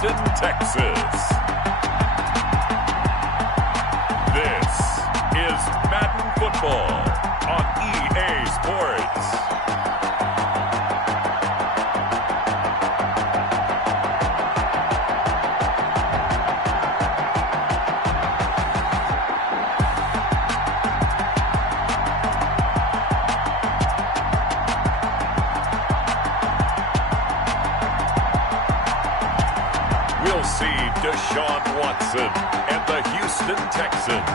Houston, Texas. This is Madden Football on EA Sports. We'll see Deshaun Watson and the Houston Texans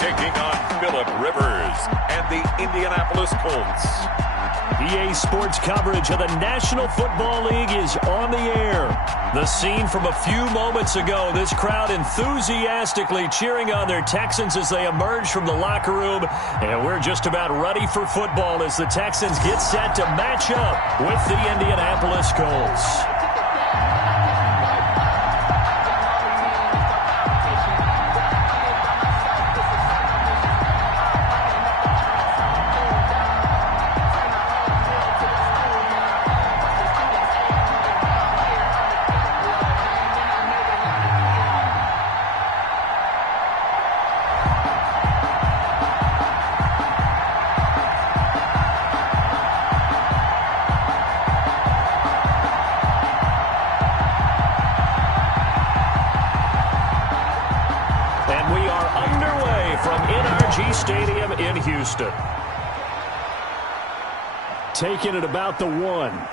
taking on Phillip Rivers and the Indianapolis Colts. EA Sports coverage of the National Football League is on the air. The scene from a few moments ago, this crowd enthusiastically cheering on their Texans as they emerge from the locker room. And we're just about ready for football as the Texans get set to match up with the Indianapolis Colts. Stadium in Houston. Taking it about the 1.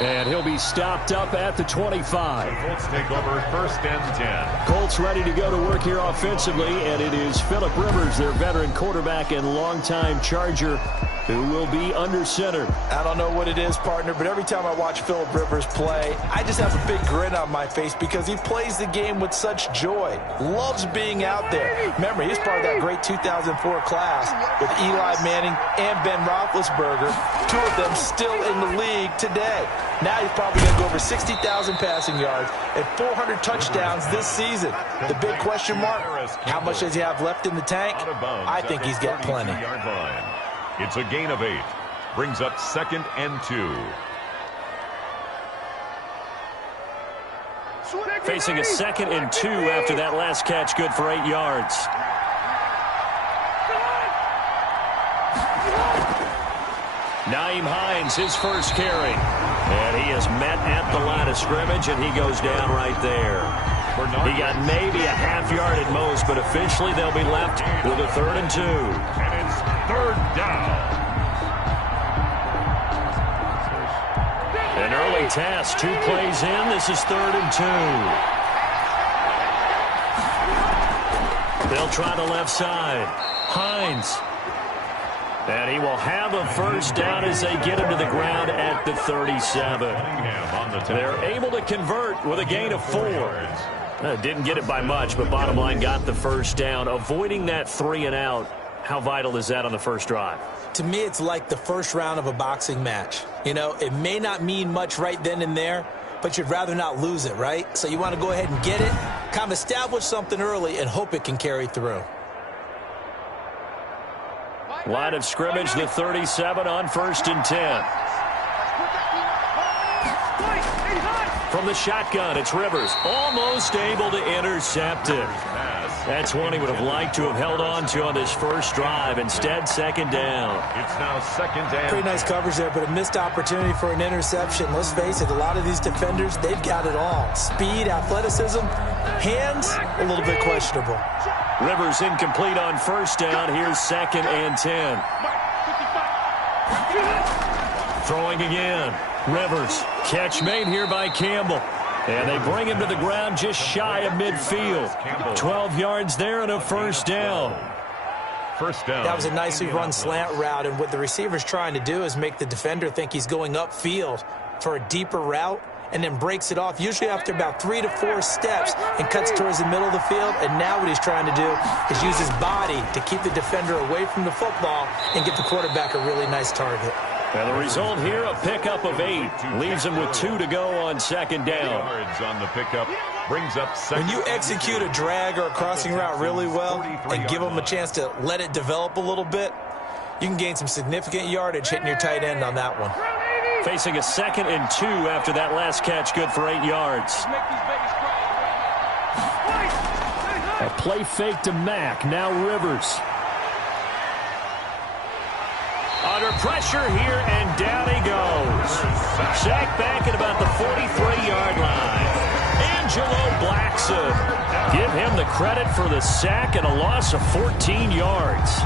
And he'll be stopped up at the 25. The Colts take over 1st and 10. Colts ready to go to work here offensively, and it is Phillip Rivers, their veteran quarterback and longtime Charger, who will be under center. I don't know what it is, partner, but every time I watch Phillip Rivers play, I just have a big grin on my face because he plays the game with such joy. Loves being out there. Remember, he's part of that great 2004 class with Eli Manning and Ben Roethlisberger, 2 of them still in the league today. Now he's probably going to go over 60,000 passing yards and 400 touchdowns this season. The big question mark, how much does he have left in the tank? I think he's got plenty. It's a gain of 8. Brings up 2nd and 2. Facing a 2nd and 2 after that last catch, good for 8 yards. Nyheim Hines, his first carry. And he is met at the line of scrimmage, and he goes down right there. He got maybe a half yard at most, but officially they'll be left with a 3rd and 2. And it's 3rd down. An early test, 2 plays in. This is 3rd and 2. They'll try the left side. Hines. And he will have a 1st down as they get him to the ground at the 37. They're able to convert with a gain of 4. Didn't get it by much, but bottom line got the 1st down. Avoiding that 3 and out, how vital is that on the first drive? To me, it's like the first round of a boxing match. You know, it may not mean much right then and there, but you'd rather not lose it, right? So you want to go ahead and get it, kind of establish something early, and hope it can carry through. Line of scrimmage, the 37 on 1st and 10. From the shotgun, it's Rivers, almost able to intercept it. That's one he would have liked to have held on to on this first drive. Instead, 2nd down. It's now 2nd down. Pretty nice coverage there, but a missed opportunity for an interception. Let's face it, a lot of these defenders, they've got it all. Speed, athleticism, hands, a little bit questionable. Rivers incomplete on 1st down. Here's 2nd and 10. Throwing again. Rivers. Catch made here by Campbell. And they bring him to the ground just shy of midfield. 12 yards there and a 1st down. 1st down. That was a nicely run slant route, and what the receiver's trying to do is make the defender think he's going upfield for a deeper route, and then breaks it off, usually after about 3 to 4 steps, and cuts towards the middle of the field. And now what he's trying to do is use his body to keep the defender away from the football and get the quarterback a really nice target. And the result here, a pickup of 8. Leaves him with 2 to go on 2nd down. Yards on the pickup. Brings up 2nd. When you execute a drag or a crossing route really well and give them a chance to let it develop a little bit, you can gain some significant yardage hitting your tight end on that one. Facing a 2nd and 2 after that last catch, good for 8 yards. A play fake to Mack. Now Rivers. Under pressure here, and down he goes. Sacked back at about the 43-yard line. Angelo Blackson. Give him the credit for the sack and a loss of 14 yards.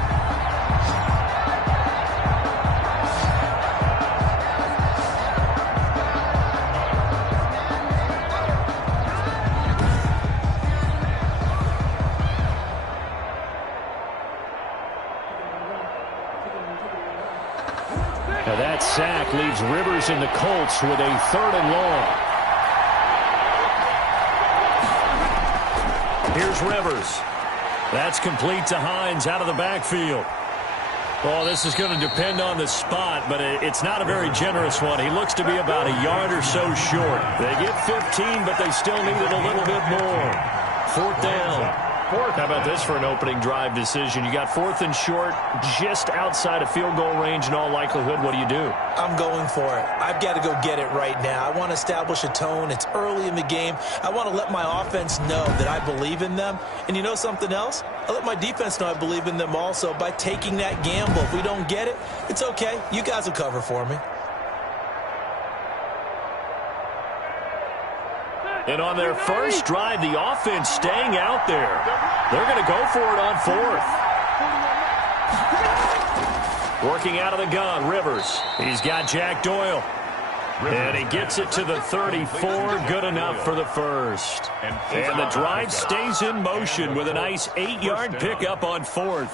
Now that sack leaves Rivers and the Colts with a 3rd and long. Here's Rivers. That's complete to Hines out of the backfield. Well, this is going to depend on the spot, but it's not a very generous one. He looks to be about a yard or so short. They get 15, but they still need it a little bit more. 4th down. How about this for an opening drive decision? You got 4th and short, just outside of field goal range in all likelihood. What do you do? I'm going for it. I've got to go get it right now. I want to establish a tone. It's early in the game. I want to let my offense know that I believe in them. And you know something else? I let my defense know I believe in them also by taking that gamble. If we don't get it, it's okay. You guys will cover for me. And on their first drive, the offense staying out there. They're going to go for it on 4th. Working out of the gun, Rivers. He's got Jack Doyle. And he gets it to the 34. Good enough for the first. And the drive stays in motion with a nice 8-yard pickup on 4th.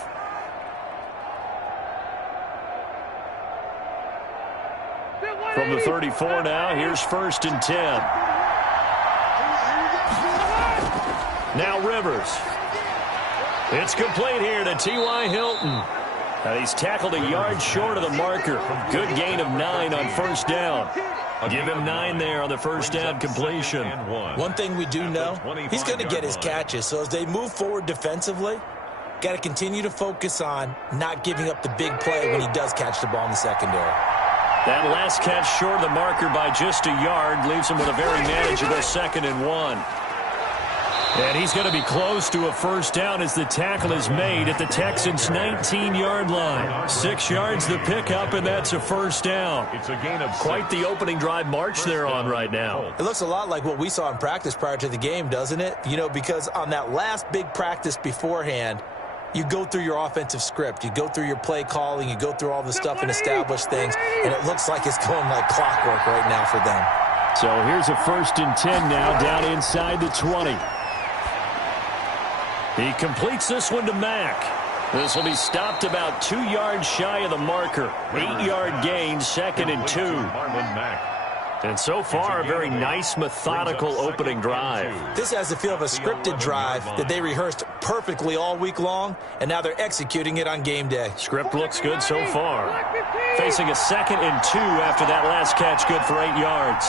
From the 34 now, here's 1st and 10. Now Rivers. It's complete here to T.Y. Hilton. And he's tackled a yard short of the marker. Good gain of 9 on 1st down. Give him 9 there on the 1st down completion. One thing we do know, he's going to get his catches. So as they move forward defensively, got to continue to focus on not giving up the big play when he does catch the ball in the secondary. That last catch short of the marker by just a yard leaves him with a very manageable 2nd and 1. And he's going to be close to a 1st down as the tackle is made at the Texans' 19-yard line. 6 yards the pickup, and that's a 1st down. It's a gain of quite the opening drive march they're on right now. It looks a lot like what we saw in practice prior to the game, doesn't it? You know, because on that last big practice beforehand, you go through your offensive script. You go through your play calling. You go through all the stuff and establish things. And it looks like it's going like clockwork right now for them. So here's a 1st and 10 now down inside the 20. He completes this one to Mack. This will be stopped about 2 yards shy of the marker. 8-yard gain, 2nd and 2. And so far, a very nice, methodical opening drive. This has the feel of a scripted drive that they rehearsed perfectly all week long, and now they're executing it on game day. Script looks good so far. Facing a 2nd and 2 after that last catch, good for 8 yards.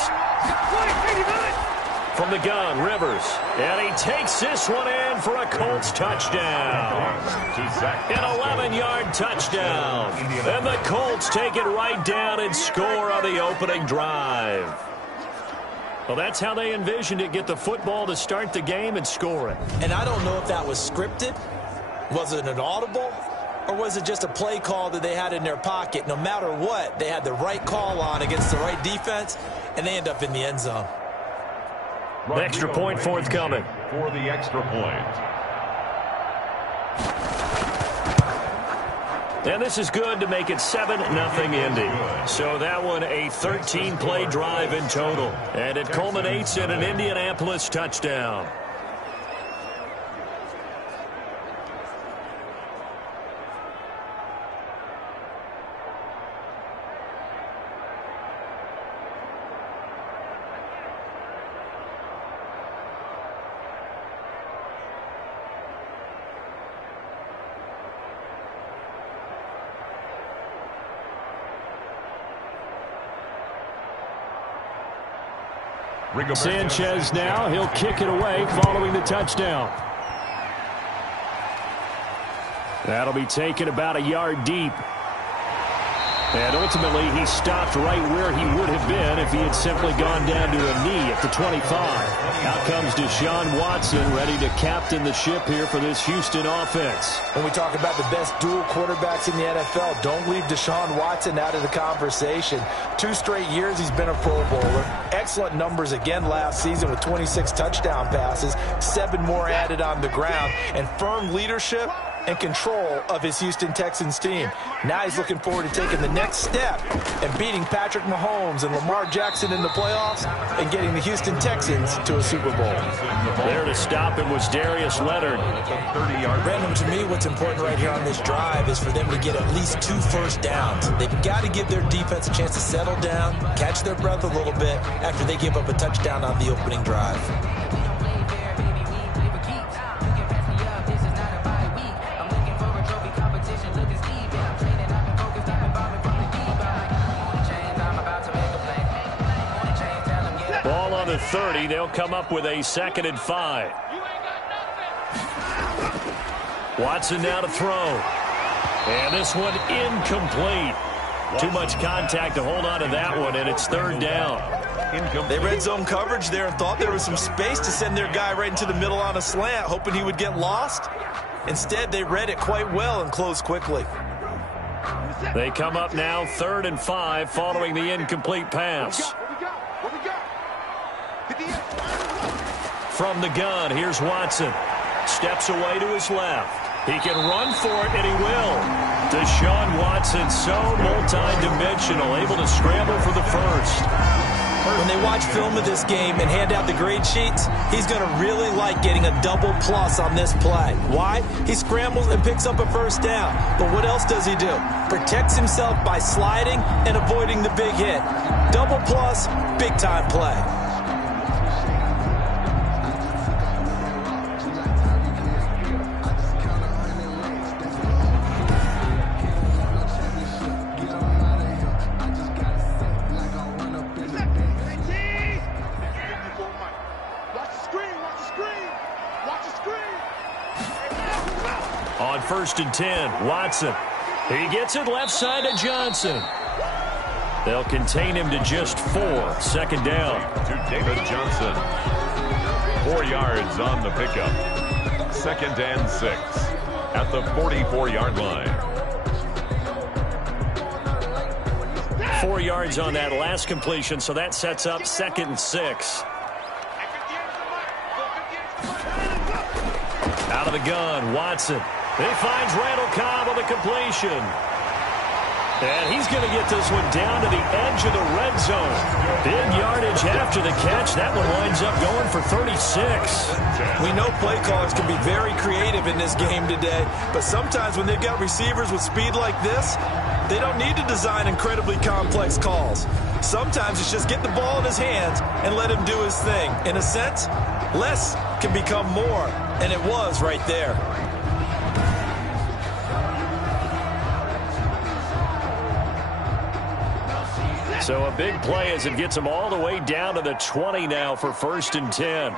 From the gun, Rivers. And he takes this one in for a Colts touchdown. An 11-yard touchdown. And the Colts take it right down and score on the opening drive. Well, that's how they envisioned it. Get the football to start the game and score it. And I don't know if that was scripted. Was it an audible? Or was it just a play call that they had in their pocket? No matter what, they had the right call on against the right defense, and they end up in the end zone. The extra point forthcoming. For the extra point. And this is good to make it 7-0 Indy. So that one a 13-play drive in total. And it culminates in an Indianapolis touchdown. Sanchez now, he'll kick it away following the touchdown. That'll be taken about a yard deep. And ultimately, he stopped right where he would have been if he had simply gone down to a knee at the 25. Out comes Deshaun Watson, ready to captain the ship here for this Houston offense. When we talk about the best dual quarterbacks in the NFL, don't leave Deshaun Watson out of the conversation. 2 straight years he's been a Pro Bowler. Excellent numbers again last season with 26 touchdown passes, 7 more added on the ground, and firm leadership and control of his Houston Texans team. Now he's looking forward to taking the next step and beating Patrick Mahomes and Lamar Jackson in the playoffs and getting the Houston Texans to a Super Bowl. There to stop him was Darius Leonard. Brandon, to me, what's important right here on this drive is for them to get at least 2 first downs. They've got to give their defense a chance to settle down, catch their breath a little bit after they give up a touchdown on the opening drive. Ball on the 30. They'll come up with a 2nd and 5. Watson now to throw. And this one incomplete. Too much contact to hold on to that one, and it's 3rd down. They read zone coverage there and thought there was some space to send their guy right into the middle on a slant, hoping he would get lost. Instead, they read it quite well and closed quickly. They come up now 3rd and 5 following the incomplete pass. From the gun, here's Watson. Steps away to his left. He can run for it, and he will. Deshaun Watson, so multi-dimensional, able to scramble for the first. When they watch film of this game and hand out the grade sheets, he's going to really like getting a double plus on this play. Why? He scrambles and picks up a first down. But what else does he do? Protects himself by sliding and avoiding the big hit. Double plus, big-time play. On 1st and 10, Watson. He gets it left side to Johnson. They'll contain him to just 4. 2nd down. To David Johnson. 4 yards on the pickup. 2nd and 6 at the 44-yard line. 4 yards on that last completion, so that sets up 2nd and 6. Out of the gun, Watson. He finds Randall Cobb on the completion. And he's going to get this one down to the edge of the red zone. Big yardage after the catch. That one winds up going for 36. We know play callers can be very creative in this game today, but sometimes when they've got receivers with speed like this, they don't need to design incredibly complex calls. Sometimes it's just get the ball in his hands and let him do his thing. In a sense, less can become more, and it was right there. So a big play as it gets him all the way down to the 20 now for 1st and 10.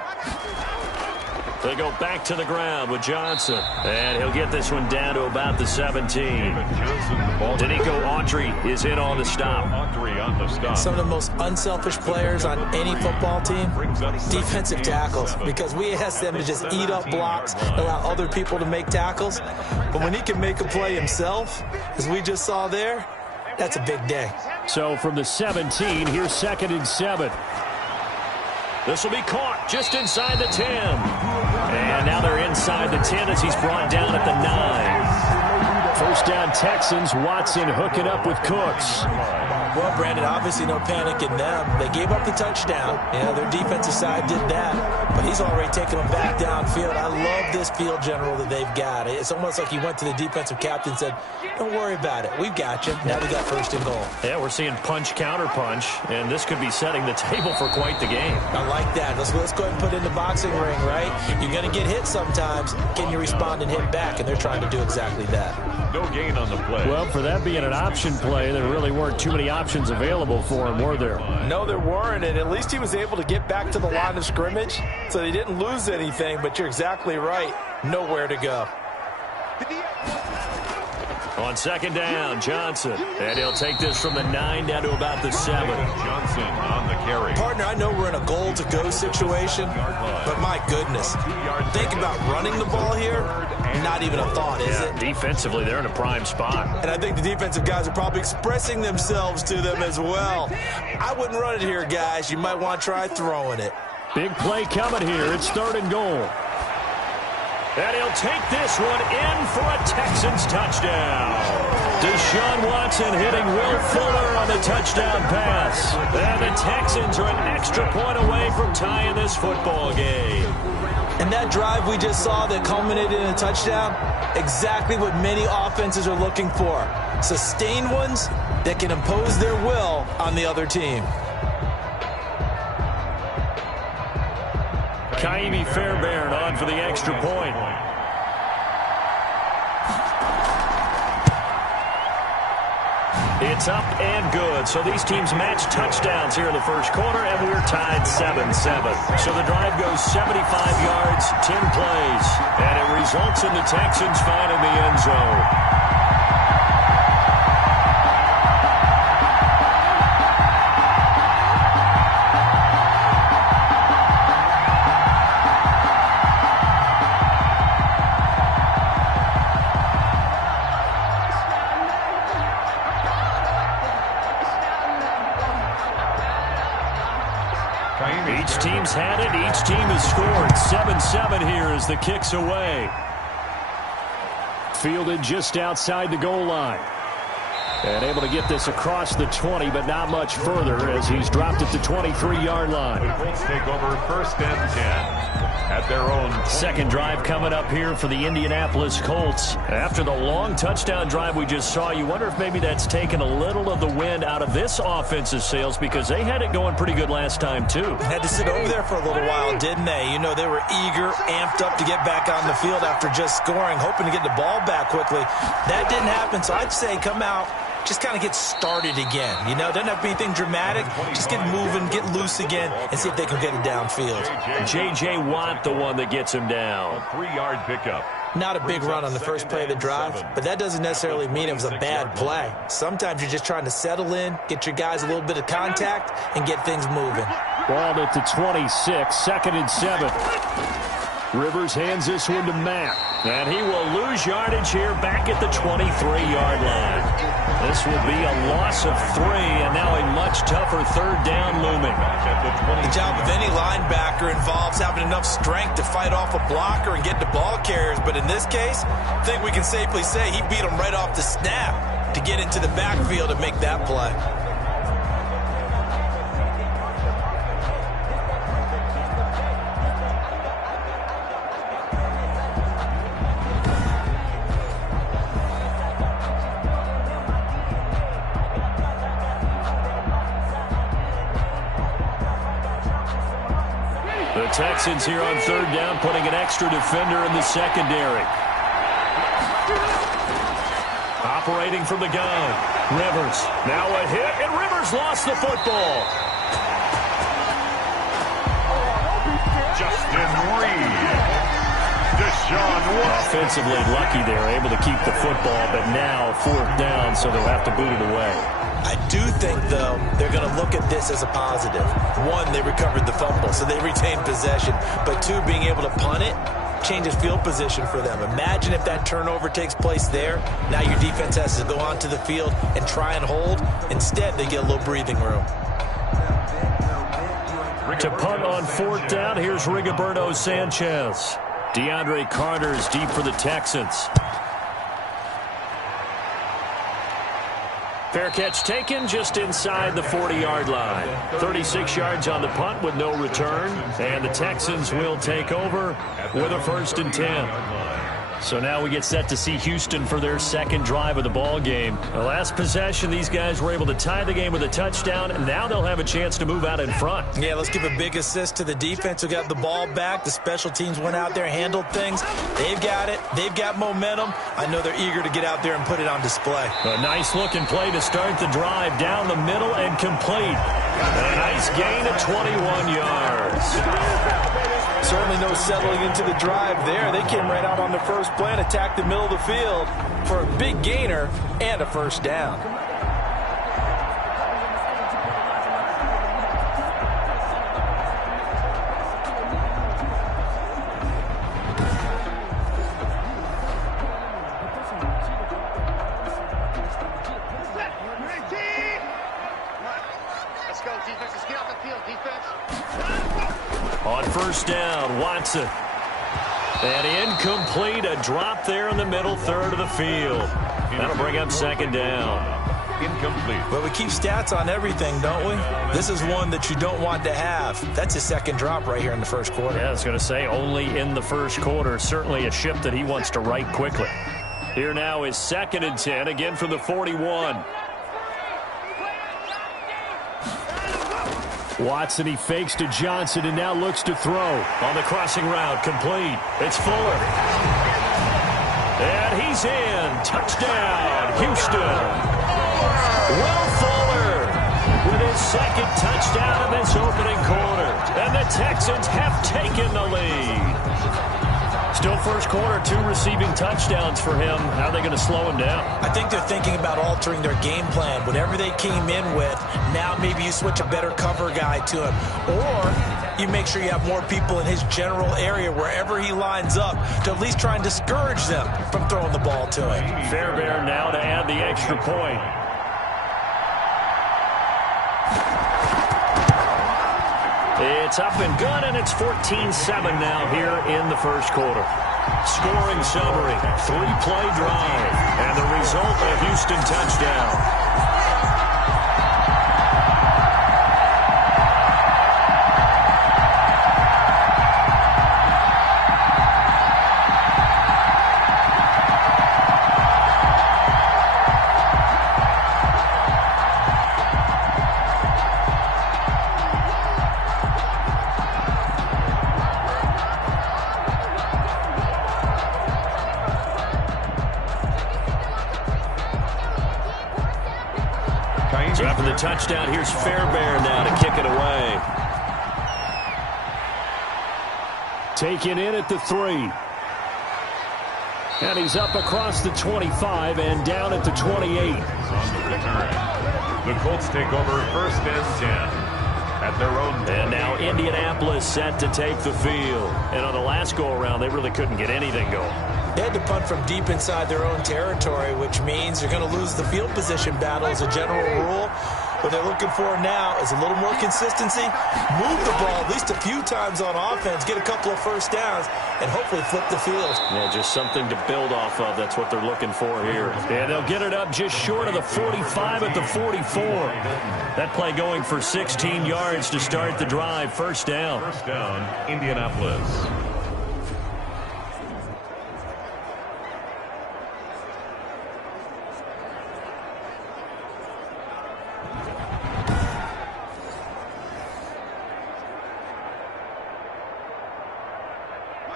They go back to the ground with Johnson. And he'll get this one down to about the 17. Danico Autry is in on the stop. Some of the most unselfish players on any football team, defensive tackles, because we ask them to just eat up blocks, allow other people to make tackles. But when he can make a play himself, as we just saw there, that's a big day. So from the 17, here's 2nd and 7. This will be caught just inside the 10. And now they're inside the 10 as he's brought down at the 9. 1st down Texans. Watson hooking up with Cooks. Well, Brandon, obviously no panic in them. They gave up the touchdown. Yeah, their defensive side did that. But he's already taken them back downfield. I love this field general that they've got. It's almost like he went to the defensive captain and said, don't worry about it. We've got you. Now we got 1st and goal. Yeah, we're seeing punch, counter punch, and this could be setting the table for quite the game. I like that. Let's go ahead and put it in the boxing ring, right? You're going to get hit sometimes. Can you respond and hit back? And they're trying to do exactly that. No gain on the play. Well, for that being an option play, there really weren't too many options available for him, were there? No, there weren't, and at least he was able to get back to the line of scrimmage, so they didn't lose anything, but you're exactly right. Nowhere to go. On second down, Johnson. And he'll take this from the 9 down to about the 7. Johnson on the carry. Partner, I know we're in a goal-to-go situation, but my goodness, think about running the ball here. Not even a thought, is it? Defensively, they're in a prime spot. And I think the defensive guys are probably expressing themselves to them as well. I wouldn't run it here, guys. You might want to try throwing it. Big play coming here. It's 3rd and goal. And he'll take this one in for a Texans touchdown. Deshaun Watson hitting Will Fuller on the touchdown pass. And the Texans are an extra point away from tying this football game. And that drive we just saw that culminated in a touchdown, exactly what many offenses are looking for. Sustained ones that can impose their will on the other team. Kaimi Fairbairn on for the extra point. It's up and good. So these teams match touchdowns here in the first quarter, and we're tied 7-7. So the drive goes 75 yards, 10 plays, and it results in the Texans finding the end zone. Each team's had it. Each team has scored. 7-7 here as the kick's away. Fielded just outside the goal line. And able to get this across the 20, but not much further as he's dropped at the 23-yard line. The Colts take over 1st and 10 at their own. Second drive coming up here for the Indianapolis Colts. After the long touchdown drive we just saw, you wonder if maybe that's taken a little of the wind out of this offense's sails because they had it going pretty good last time, too. Had to sit over there for a little while, didn't they? You know, they were eager, amped up to get back on the field after just scoring, hoping to get the ball back quickly. That didn't happen, so I'd say come out, just kind of get started again. You know, doesn't have to be anything dramatic. Just get moving, get loose again, and see if they can get it downfield. J.J. Watt, the one that gets him down. 3-yard pickup. Not a big run on the first play of the drive, but that doesn't necessarily mean it was a bad play. Sometimes you're just trying to settle in, get your guys a little bit of contact, and get things moving. Ball at the 26, 2nd and 7. Rivers hands this one to Matt. And he will lose yardage here back at the 23-yard line. This will be a loss of 3, and now a much tougher 3rd down looming. The job of any linebacker involves having enough strength to fight off a blocker and get the ball carriers. But in this case, I think we can safely say he beat him right off the snap to get into the backfield and make that play. The Texans here on 3rd down, putting an extra defender in the secondary. Operating from the gun. Rivers. Now a hit, and Rivers lost the football. Justin Reed. Deshaun Watson. Offensively lucky they're able to keep the football, but now 4th down, so they'll have to boot it away. I do think, though, they're going to look at this as a positive. 1, they recovered the fumble, so they retained possession. But 2, being able to punt it changes field position for them. Imagine if that turnover takes place there. Now your defense has to go onto the field and try and hold. Instead, they get a little breathing room. To punt on 4th down, here's Rigoberto Sanchez. DeAndre Carter is deep for the Texans. Fair catch taken just inside the 40-yard line. 36 yards on the punt with no return. And the Texans will take over with a 1st and 10. So now we get set to see Houston for their 2nd drive of the ball game. The last possession, these guys were able to tie the game with a touchdown, and now they'll have a chance to move out in front. Yeah, let's give a big assist to the defense who got the ball back. The special teams went out there, handled things. They've got it. They've got momentum. I know they're eager to get out there and put it on display. A nice-looking play to start the drive down the middle and complete. A nice gain of 21 yards. Certainly no settling into the drive there. They came right out on the first play and attacked the middle of the field for a big gainer and a first down. On first down, Watson. And incomplete, a drop there in the middle third of the field. That'll bring up second down. Incomplete. But we keep stats on everything, don't we? This is one that you don't want to have. That's a second drop right here in the first quarter. Yeah, I was going to say only in the first quarter. Certainly a ship that he wants to right quickly. Here now is 2nd and 10, again from the 41. Watson, he fakes to Johnson and now looks to throw. On the crossing route, complete. It's Fuller. And he's in. Touchdown, Houston. Will Fuller with his second touchdown in this opening quarter. And the Texans have taken the lead. Still first quarter, 2 receiving touchdowns for him. How are they going to slow him down? I think they're thinking about altering their game plan. Whatever they came in with, now maybe you switch a better cover guy to him. Or you make sure you have more people in his general area wherever he lines up to at least try and discourage them from throwing the ball to him. Fairbairn now to add the extra point. It's up and good, and it's 14-7 now here in the first quarter. Scoring summary, 3-play drive, and the result, a Houston touchdown. So after the touchdown, here's Fairbairn now to kick it away. Taken in at the 3. And he's up across the 25 and down at the 28. On the return, the Colts take over 1st and 10 at their own. And now Indianapolis set to take the field. And on the last go-around, they really couldn't get anything going. They had to punt from deep inside their own territory, which means they're going to lose the field position battle as a general rule. What they're looking for now is a little more consistency, move the ball at least a few times on offense, get a couple of first downs, and hopefully flip the field. Yeah, just something to build off of. That's what they're looking for here. And they'll get it up just short of the 45 at the 44. That play going for 16 yards to start the drive. First down. First down, Indianapolis.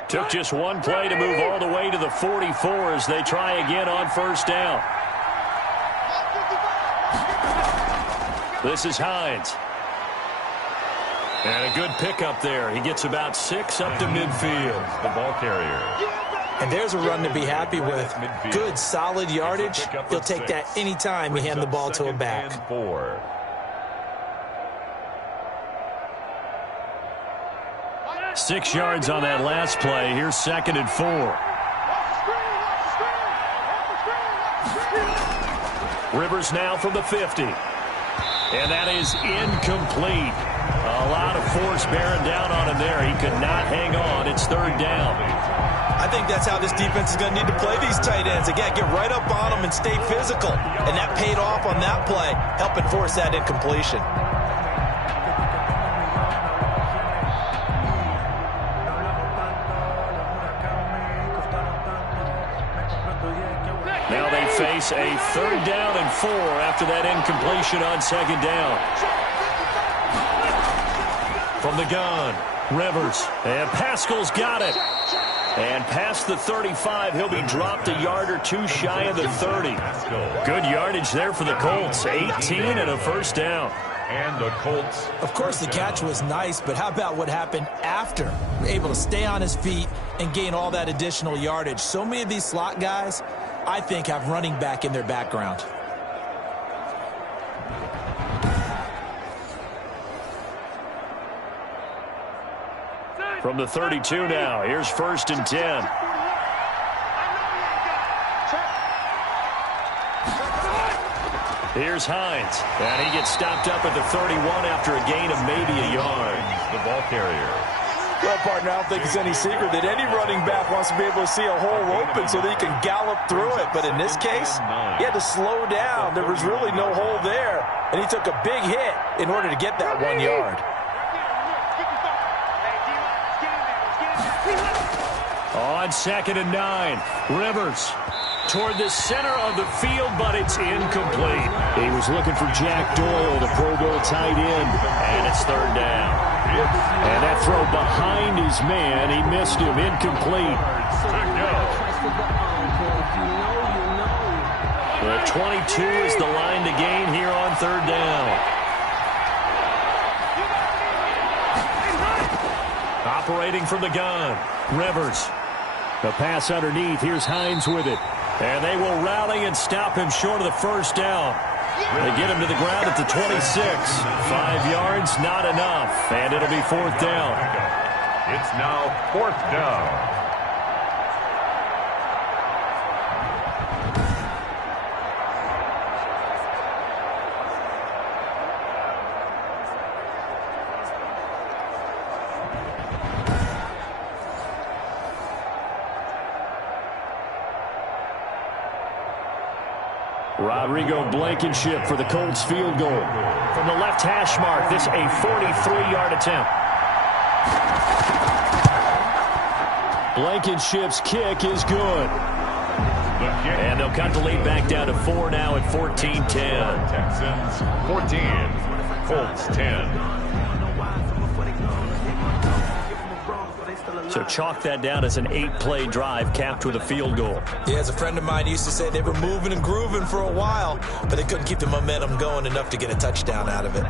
Took just one play to move all the way to the 44 as they try again on first down. This is Hines. And a good pickup there. He gets about 6 up to midfield. The ball carrier. And there's a run to be happy with. Good, solid yardage. He'll take that anytime you hand the ball to a back. 6 yards on that last play. Here's 2nd and 4. Rivers now from the 50. And that is incomplete. A lot of force bearing down on him there. He could not hang on. It's 3rd down. I think that's how this defense is going to need to play these tight ends. Again, get right up on them and stay physical. And that paid off on that play, helping force that incompletion. Now they face a 3rd down and 4 after that incompletion on 2nd down. From the gun, Rivers. And Pascal's got it. And past the 35, he'll be dropped a yard or 2 shy of the 30. Good yardage there for the Colts. 18 and a first down. And the Colts. Of course, the catch was nice, but how about what happened after? Able to stay on his feet and gain all that additional yardage. So many of these slot guys, I think, have running back in their background. From the 32 now, here's 1st and 10. Here's Hines, and he gets stopped up at the 31 after a gain of maybe a yard. The ball carrier. Well, partner, I don't think it's any secret that any running back wants to be able to see a hole open so that he can gallop through it. But in this case, he had to slow down. There was really no hole there, and he took a big hit in order to get that 1 yard. On 2nd and 9, Rivers toward the center of the field, but it's incomplete. He was looking for Jack Doyle, the Pro Bowl tight end, and it's 3rd down. And that throw behind his man, he missed him, incomplete. The 22 is the line to gain here on 3rd down. Operating from the gun, Rivers. The pass underneath, here's Hines with it. And they will rally and stop him short of the 1st down. They get him to the ground at the 26. 5 yards, not enough. And it'll be 4th down. It's now 4th down. Rodrigo Blankenship for the Colts field goal. From the left hash mark, this a 43-yard attempt. Blankenship's kick is good. And they'll cut the lead back down to 4 now at 14-10. Texans 14, Colts 10. So chalk that down as an 8-play drive capped with a field goal. Yeah, as a friend of mine used to say, they were moving and grooving for a while, but they couldn't keep the momentum going enough to get a touchdown out of it.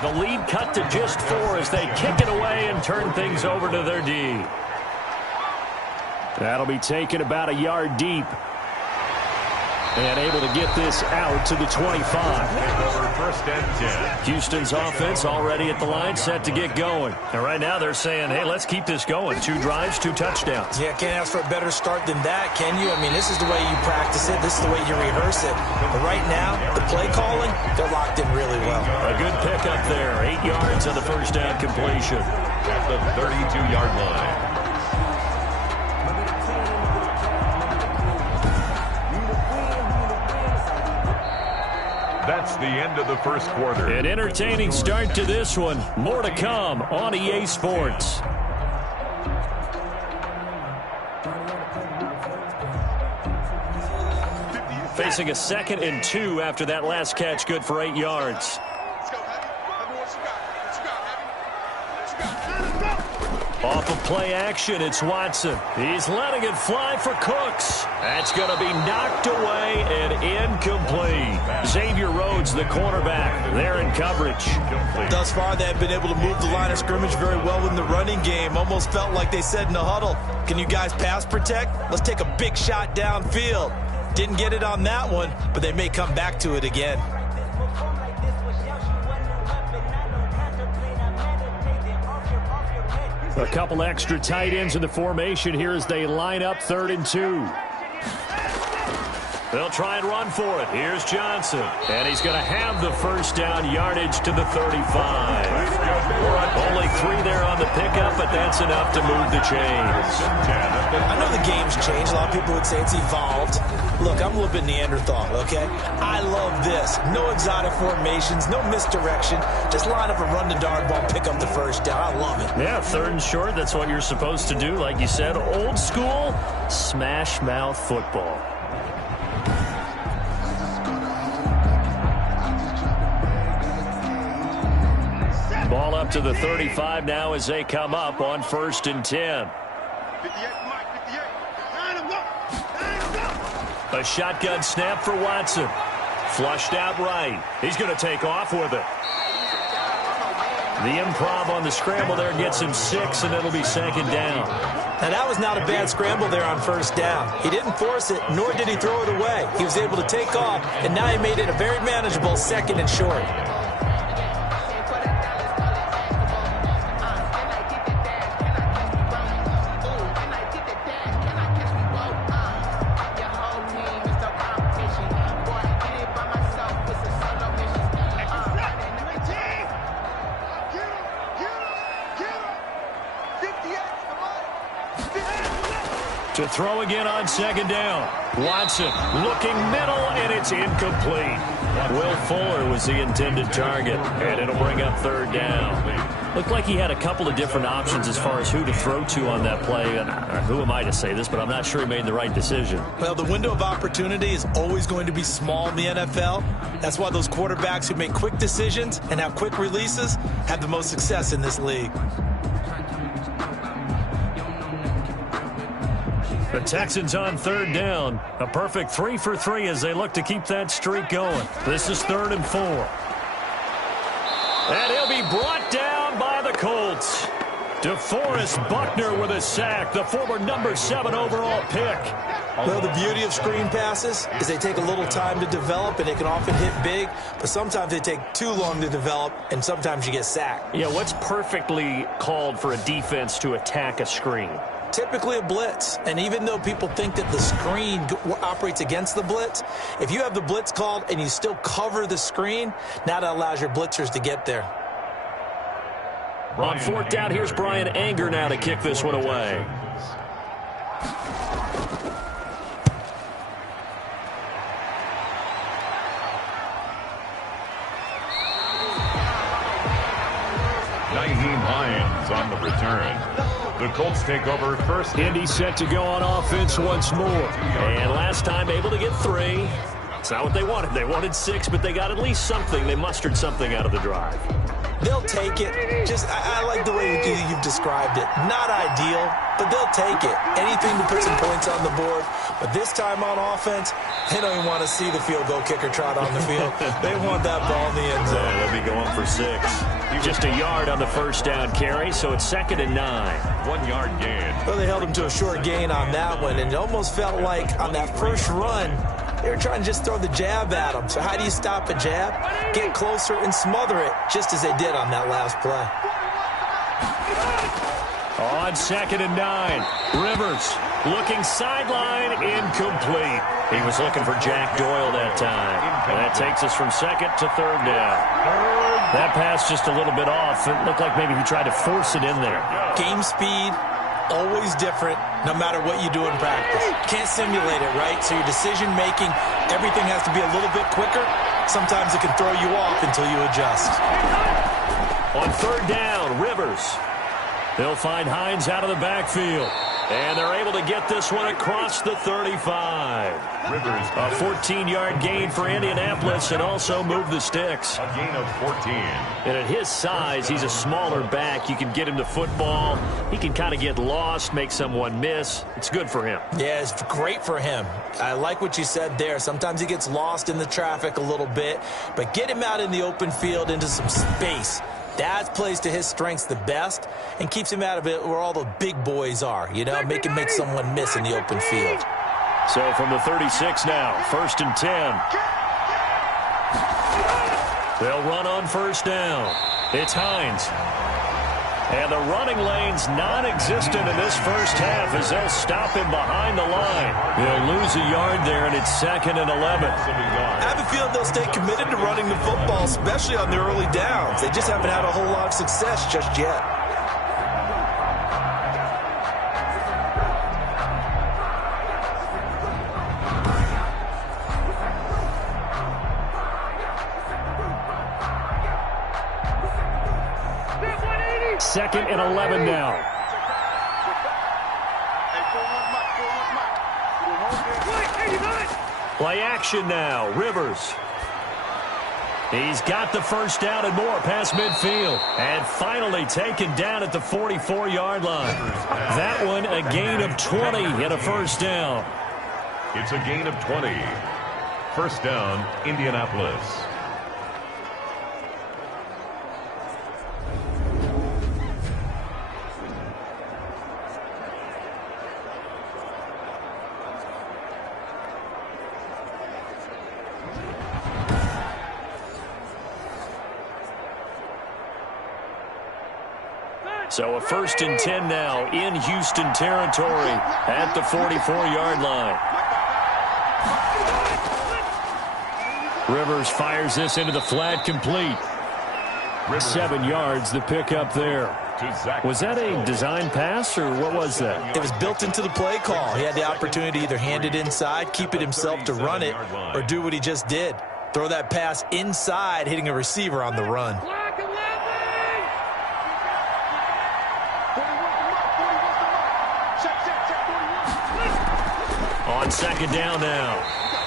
The lead cut to just 4 as they kick it away and turn things over to their D. That'll be taken about a yard deep. And able to get this out to the 25. First and 10. Houston's offense already at the line, set to get going. And right now they're saying, hey, let's keep this going. 2 drives, 2 touchdowns. Yeah, can't ask for a better start than that, can you? I mean, this is the way you practice it. This is the way you rehearse it. But right now, the play calling, they're locked in really well. A good pickup there. 8 yards on the first down completion. At the 32-yard line. That's the end of the first quarter. An entertaining start to this one. More to come on EA Sports. Facing a 2nd and 2 after that last catch, good for 8 yards. Off of play action, it's Watson. He's letting it fly for Cooks. That's going to be knocked away and incomplete. Xavier Rhodes, the cornerback, there in coverage. Thus far, they've been able to move the line of scrimmage very well in the running game. Almost felt like they said in the huddle, can you guys pass protect? Let's take a big shot downfield. Didn't get it on that one, but they may come back to it again. A couple extra tight ends in the formation here as they line up 3rd and 2. They'll try and run for it. Here's Johnson. And he's going to have the first down, yardage to the 35. Only 3 there on the pickup, but that's enough to move the chains. I know the game's changed. A lot of people would say it's evolved. Look, I'm a little bit Neanderthal, okay? I love this. No exotic formations, no misdirection. Just line up and run the darn ball, pick up the first down. I love it. Yeah, 3rd and short, that's what you're supposed to do. Like you said, old school, smash mouth football. Ball up to the 35 now as they come up on 1st and 10. A shotgun snap for Watson. Flushed out right. He's going to take off with it. The improv on the scramble there gets him 6, and it'll be 2nd down. Now, that was not a bad scramble there on 1st down. He didn't force it, nor did he throw it away. He was able to take off, and now he made it a very manageable 2nd and short. To throw again on 2nd down. Watson looking middle, and it's incomplete. Will Fuller was the intended target, and it'll bring up 3rd down. Looked like he had a couple of different options as far as who to throw to on that play. And who am I to say this, but I'm not sure he made the right decision. Well, the window of opportunity is always going to be small in the NFL. That's why those quarterbacks who make quick decisions and have quick releases have the most success in this league. The Texans on 3rd down. A perfect 3 for 3 as they look to keep that streak going. This is 3rd and 4. And he'll be brought down by the Colts. DeForest Buckner with a sack, the former number 7 overall pick. Well, the beauty of screen passes is they take a little time to develop, and they can often hit big, but sometimes they take too long to develop, and sometimes you get sacked. Yeah, what's perfectly called for a defense to attack a screen? Typically a blitz, and even though people think that the screen operates against the blitz, if you have the blitz called and you still cover the screen, now that allows your blitzers to get there. On 4th down, here's Brian Anger now to kick this one away. Nyheim Hines on the return. The Colts take over first. Indy set to go on offense once more. And last time able to get 3. It's not what they wanted. They wanted 6, but they got at least something. They mustered something out of the drive. They'll take it. I like the way you've described it. Not ideal, but they'll take it. Anything to put some points on the board. But this time on offense, they don't even want to see the field goal kicker trot on the field. They want that ball in the end zone. Yeah, they'll be going for 6. Just a yard on the 1st down carry, so it's 2nd and 9. 1 yard gain. Well, they held him to a short gain on that one, and it almost felt like on that first run, they were trying to just throw the jab at him. So how do you stop a jab? Get closer and smother it, just as they did on that last play. On 2nd and 9, Rivers looking sideline, incomplete. He was looking for Jack Doyle that time. And that takes us from 2nd to 3rd down. That pass just a little bit off. It looked like maybe he tried to force it in there. Game speed, always different, no matter what you do in practice. Can't simulate it, right? So your decision-making, everything has to be a little bit quicker. Sometimes it can throw you off until you adjust. On 3rd down, Rivers. They'll find Hines out of the backfield. And they're able to get this one across the 35. Rivers. A 14-yard gain for Indianapolis and also move the sticks. A gain of 14. And at his size, he's a smaller back. You can get him to football. He can kind of get lost, make someone miss. It's good for him. Yeah, it's great for him. I like what you said there. Sometimes he gets lost in the traffic a little bit, but get him out in the open field into some space. That plays to his strengths the best and keeps him out of it where all the big boys are, you know, make someone miss in the open field. So from the 36 now, 1st and 10. They'll run on 1st down. It's Hines. And the running lane's non-existent in this first half as they'll stop him behind the line. He'll lose a yard there, and it's 2nd and 11. I have a feeling they'll stay committed to running the football, especially on the early downs. They just haven't had a whole lot of success just yet. Second and 11 now. Play action now. Rivers. He's got the first down and more past midfield. And finally taken down at the 44-yard line. That one a gain of 20 and a first down. It's a gain of 20. First down, Indianapolis. So a 1st and 10 now in Houston territory at the 44-yard line. Rivers fires this into the flat, complete. 7 yards, the pickup there. Was that a design pass, or what was that? It was built into the play call. He had the opportunity to either hand it inside, keep it himself to run it, or do what he just did. Throw that pass inside, hitting a receiver on the run. On 2nd down now,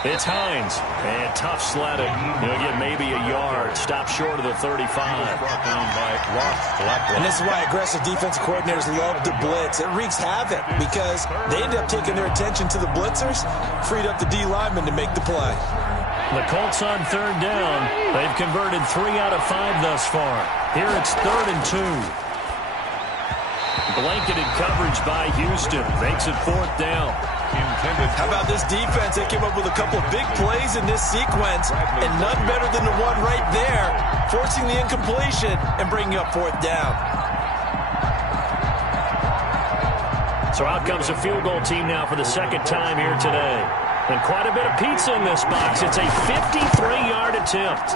it's Hines. And tough sledding. He'll get maybe a yard. Stop short of the 35. And this is why aggressive defensive coordinators love to blitz. It wreaks havoc because they end up taking their attention to the blitzers, freed up the D lineman to make the play. The Colts on 3rd down. They've converted 3 out of 5 thus far. Here it's 3rd and 2. Blanketed coverage by Houston. Makes it 4th down. How about this defense? They came up with a couple of big plays in this sequence, and none better than the one right there, forcing the incompletion and bringing up 4th down. So out comes a field goal team now for the 2nd time here today. And quite a bit of pizza in this box. It's a 53-yard attempt.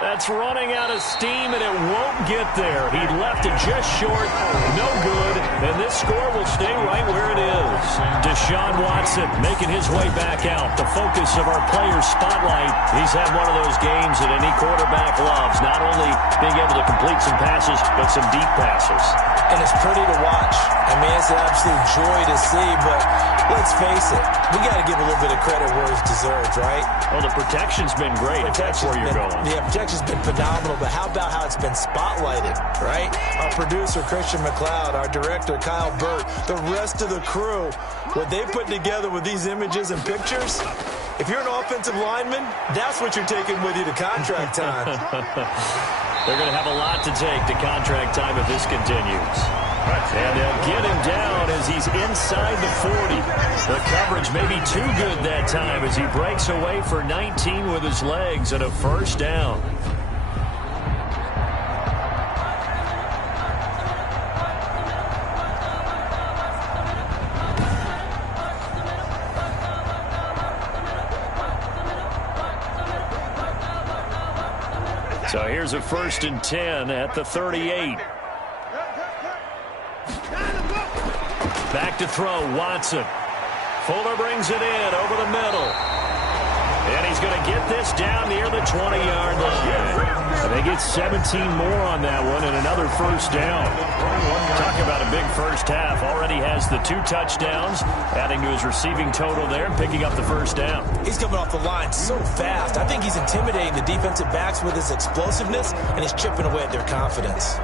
That's running out of steam, and it won't get there. He left it just short. No good. And this score will stay right where it is. Deshaun Watson making his way back out. The focus of our players' spotlight. He's had one of those games that any quarterback loves. Not only being able to complete some passes, but some deep passes. And it's pretty to watch. I mean, it's an absolute joy to see, but let's face it. We got to give a little bit of credit where it's deserved, right? Well, the protection's been great, if that's where you're going. Yeah, protection's been phenomenal, but how about how it's been spotlighted, right? Our producer, Christian McLeod, our director, Kyle Burt, the rest of the crew, what they put together with these images and pictures, if you're an offensive lineman, that's what you're taking with you to contract time. They're going to have a lot to take to contract time if this continues. And they'll get him down as he's inside the 40. The coverage may be too good that time as he breaks away for 19 with his legs and a first down. So here's a 1st and 10 at the 38. Back to throw, Watson. Fuller brings it in over the middle. And he's going to get this down near the 20-yard line. I think it's 17 more on that one and another first down. Talk about a big first half. Already has the 2 touchdowns, adding to his receiving total there and picking up the first down. He's coming off the line so fast. I think he's intimidating the defensive backs with his explosiveness, and he's chipping away at their confidence.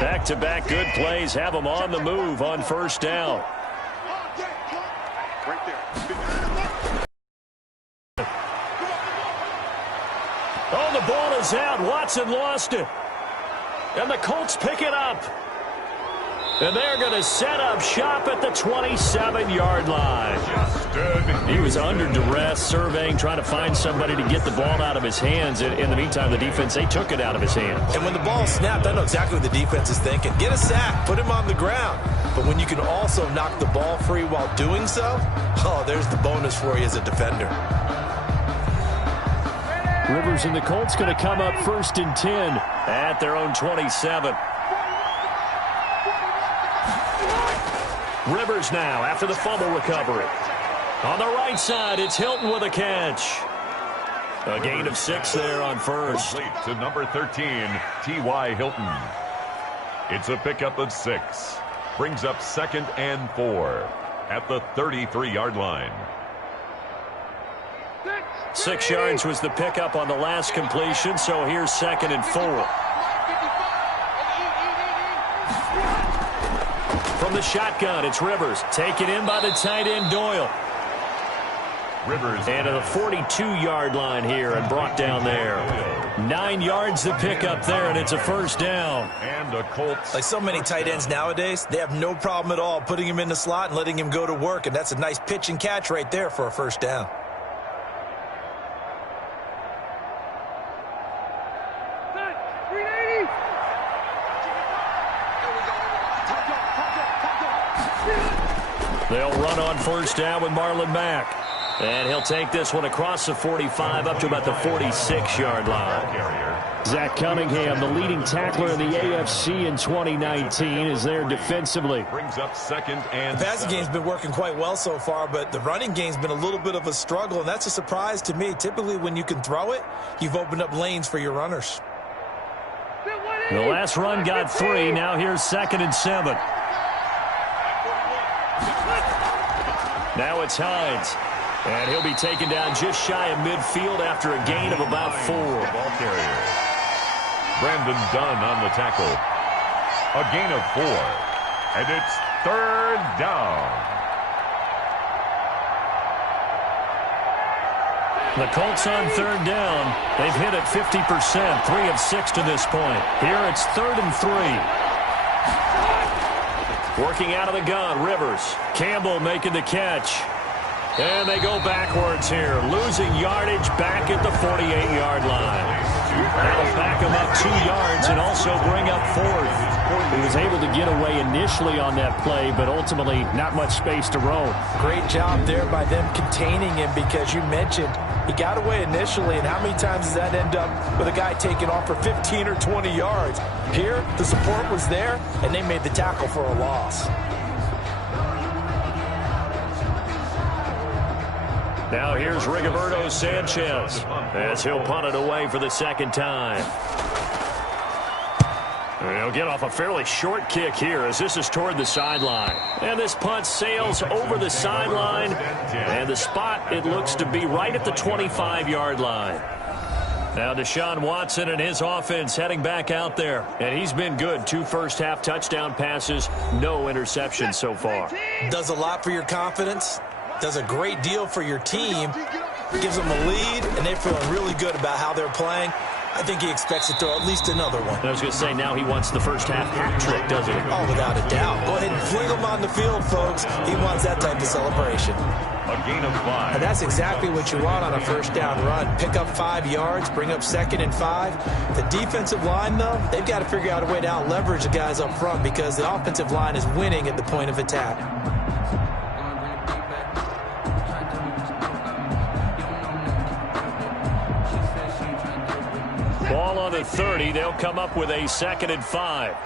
Back-to-back good plays have him on the move on first down. Oh, the ball is out. Watson lost it. And the Colts pick it up. And they're going to set up shop at the 27-yard line. He was under duress, surveying, trying to find somebody to get the ball out of his hands. In the meantime, the defense, they took it out of his hands. And when the ball snapped, I know exactly what the defense is thinking. Get a sack, put him on the ground. But when you can also knock the ball free while doing so, oh, there's the bonus for you as a defender. Rivers and the Colts going to come up 1st and 10 at their own 27. Rivers now after the fumble recovery. On the right side, it's Hilton with a catch. A gain of 6 there on first. Complete to number 13, T.Y. Hilton. It's a pickup of 6. Brings up 2nd and 4 at the 33-yard line. 6 yards was the pickup on the last completion, so here's 2nd and 4. From the shotgun, it's Rivers. Taken in by the tight end, Doyle. Rivers. And to the 42-yard line here and brought down there. 9 yards the pickup there, and it's a first down. And the Colts. Like so many tight ends nowadays, they have no problem at all putting him in the slot and letting him go to work, and that's a nice pitch and catch right there for a first down. They'll run on first down with Marlon Mack. And he'll take this one across the 45 up to about the 46-yard line. Zach Cunningham, the leading tackler in the AFC in 2019, is there defensively. Brings up 2nd and The passing game's been working quite well so far, but the running game's been a little bit of a struggle, and that's a surprise to me. Typically, when you can throw it, you've opened up lanes for your runners. The last run got 3. Now here's 2nd and 7. Now it's Hines. And he'll be taken down just shy of midfield after a gain of about 4. Ball carrier. Brandon Dunn on the tackle. A gain of 4. And it's 3rd down. The Colts on 3rd down. They've hit it 50%, 3 of 6 to this point. Here it's 3rd and 3. Working out of the gun, Rivers. Campbell making the catch. And they go backwards here, losing yardage back at the 48-yard line. That'll back him up 2 yards and also bring up 4th. He was able to get away initially on that play, but ultimately not much space to roam. Great job there by them containing him, because you mentioned he got away initially, and how many times does that end up with a guy taking off for 15 or 20 yards? Here, the support was there, and they made the tackle for a loss. Now here's Rigoberto Sanchez as he'll punt it away for the 2nd time. And he'll get off a fairly short kick here as this is toward the sideline. And this punt sails over the sideline. And the spot, it looks to be right at the 25-yard line. Now Deshaun Watson and his offense heading back out there. And he's been good. 2 first-half touchdown passes, no interceptions so far. Does a lot for your confidence. Does a great deal for your team, gives them a lead, and they're feeling really good about how they're playing. I think he expects to throw at least another one. I was going to say, now he wants the first-half hat trick, doesn't he? Oh, without a doubt. Go ahead and fling him on the field, folks. He wants that type of celebration. A gain of 5. And that's exactly what you want on a first-down run. Pick up 5 yards, bring up 2nd and 5. The defensive line, though, they've got to figure out a way to out-leverage the guys up front, because the offensive line is winning at the point of attack. Ball on the 30. They'll come up with a 2nd and 5.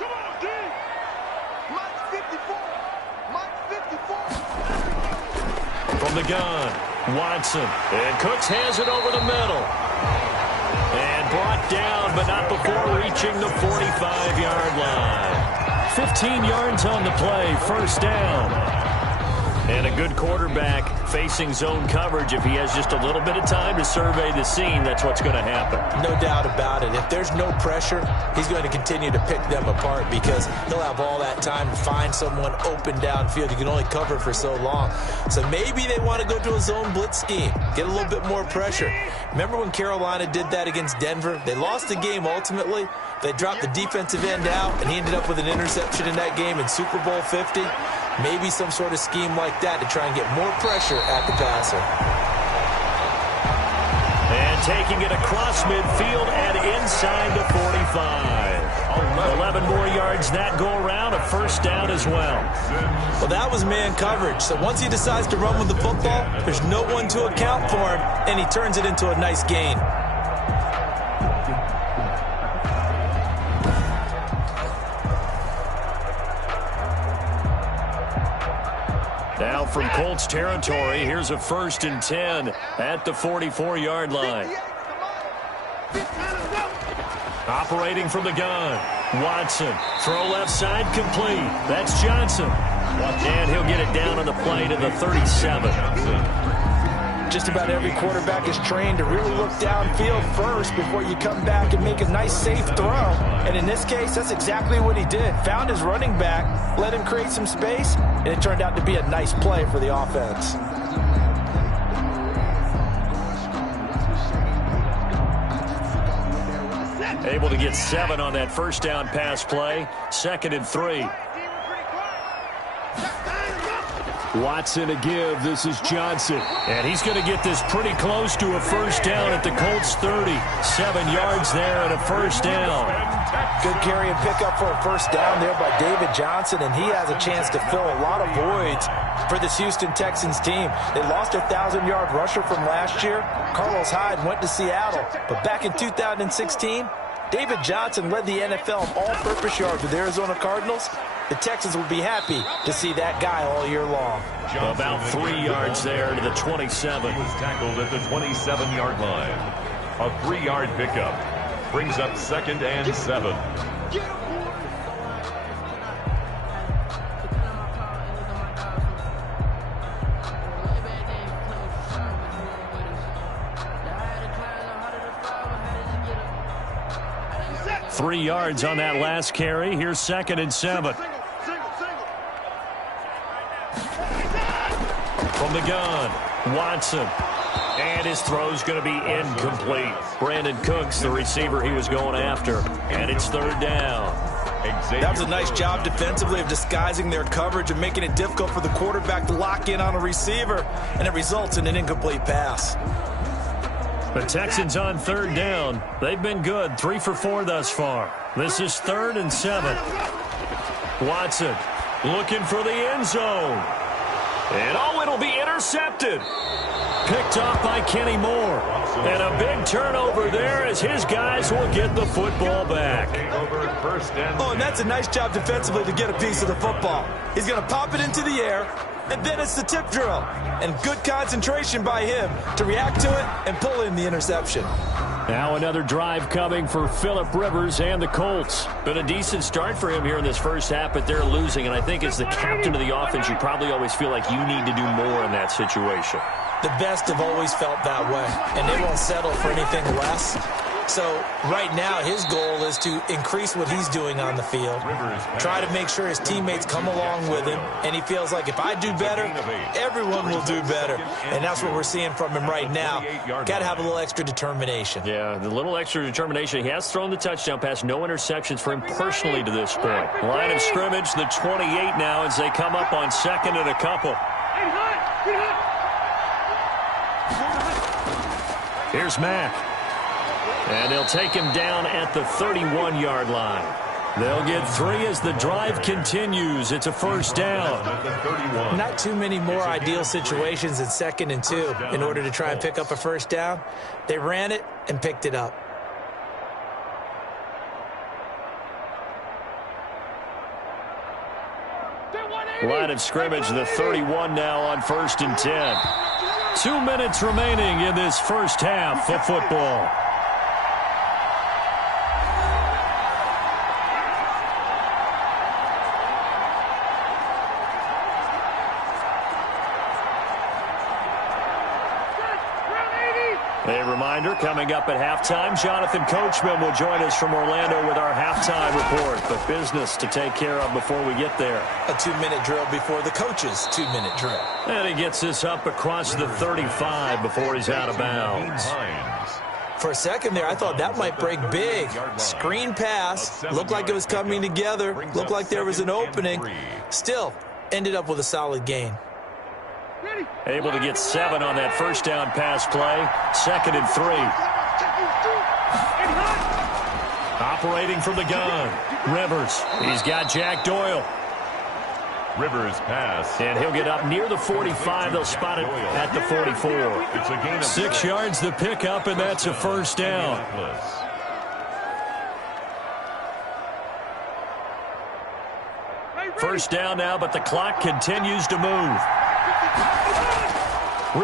From the gun, Watson. And Cooks has it over the middle. And brought down, but not before reaching the 45-yard line. 15 yards on the play, first down. And a good quarterback facing zone coverage. If he has just a little bit of time to survey the scene, that's what's going to happen. No doubt about it. If there's no pressure, he's going to continue to pick them apart, because he'll have all that time to find someone open downfield. You can only cover for so long. So maybe they want to go to a zone blitz scheme, get a little bit more pressure. Remember when Carolina did that against Denver? They lost the game ultimately. They dropped the defensive end out, and he ended up with an interception in that game in Super Bowl 50. Maybe some sort of scheme like that to try and get more pressure at the passer. And taking it across midfield and inside the 45. 11 more yards that go around, a first down as well. Well, that was man coverage. So once he decides to run with the football, there's no one to account for him, and he turns it into a nice gain. Now from Colts territory, here's a 1st and 10 at the 44-yard line. Operating from the gun, Watson. Throw left side complete. That's Johnson. And he'll get it down on the play to the 37. Just about every quarterback is trained to really look downfield first before you come back and make a nice, safe throw. And in this case, that's exactly what he did. Found his running back, let him create some space, and it turned out to be a nice play for the offense. Able to get 7 on that first down pass play. 2nd and 3. Watson a give. This is Johnson. And he's going to get this pretty close to a first down at the Colts 30. 7 yards there and a first down. Good carry and pickup for a first down there by David Johnson, and he has a chance to fill a lot of voids for this Houston Texans team. They lost their 1,000-yard rusher from last year. Carlos Hyde went to Seattle, but back in 2016, David Johnson led the NFL in all-purpose yards with the Arizona Cardinals. The Texans will be happy to see that guy all year long. About 3 yards there to the 27. Was tackled at the 27-yard line. A 3-yard pickup brings up 2nd and 7. Three yards on that last carry. Here's 2nd and 7. From the gun, Watson. And his throw's going to be incomplete. Brandon Cooks, the receiver he was going after. And it's 3rd down. That was a nice job defensively of disguising their coverage and making it difficult for the quarterback to lock in on a receiver. And it results in an incomplete pass. The Texans on 3rd down. They've been good. 3 for 4 thus far. This is 3rd and 7. Watson looking for the end zone. And it'll be intercepted. Picked off by Kenny Moore. And a big turnover there as his guys will get the football back. Oh, and that's a nice job defensively to get a piece of the football. He's going to pop it into the air, and then it's the tip drill. And good concentration by him to react to it and pull in the interception. Now another drive coming for Phillip Rivers and the Colts. Been a decent start for him here in this first half, but they're losing. And I think as the captain of the offense, you probably always feel like you need to do more in that situation. The best have always felt that way, and they won't settle for anything less. So right now his goal is to increase what he's doing on the field, try to make sure his teammates come along with him, and he feels like if I do better, everyone will do better. And that's what we're seeing from him right now. Got to have a little extra determination. Yeah, the little extra determination. He has thrown the touchdown pass, no interceptions for him personally to this point. Line of scrimmage, the 28 now as they come up on 2nd and a couple. Here's Mack. And they'll take him down at the 31-yard line. They'll get 3 as the drive continues. It's a first down. Not too many more ideal situations than 2nd and 2 in order to try and pick up a first down. They ran it and picked it up. Line of scrimmage, the 31 now on 1st and 10. 2 minutes remaining in this first half of football. A reminder, coming up at halftime, Jonathan Coachman will join us from Orlando with our halftime report. But business to take care of before we get there. A 2-minute drill before the coach's 2-minute drill. And he gets this up across the 35 before he's out of bounds. For a second there, I thought that might break big. Screen pass. Looked like it was coming together. Looked like there was an opening. Still, ended up with a solid gain. Able to get 7 on that first down pass play. 2nd and 3. Operating from the gun. Rivers. He's got Jack Doyle. Rivers pass. And he'll get up near the 45. They'll spot it at the 44. It's a gain of 6 yards the pickup, and that's a first down. First down now, but the clock continues to move.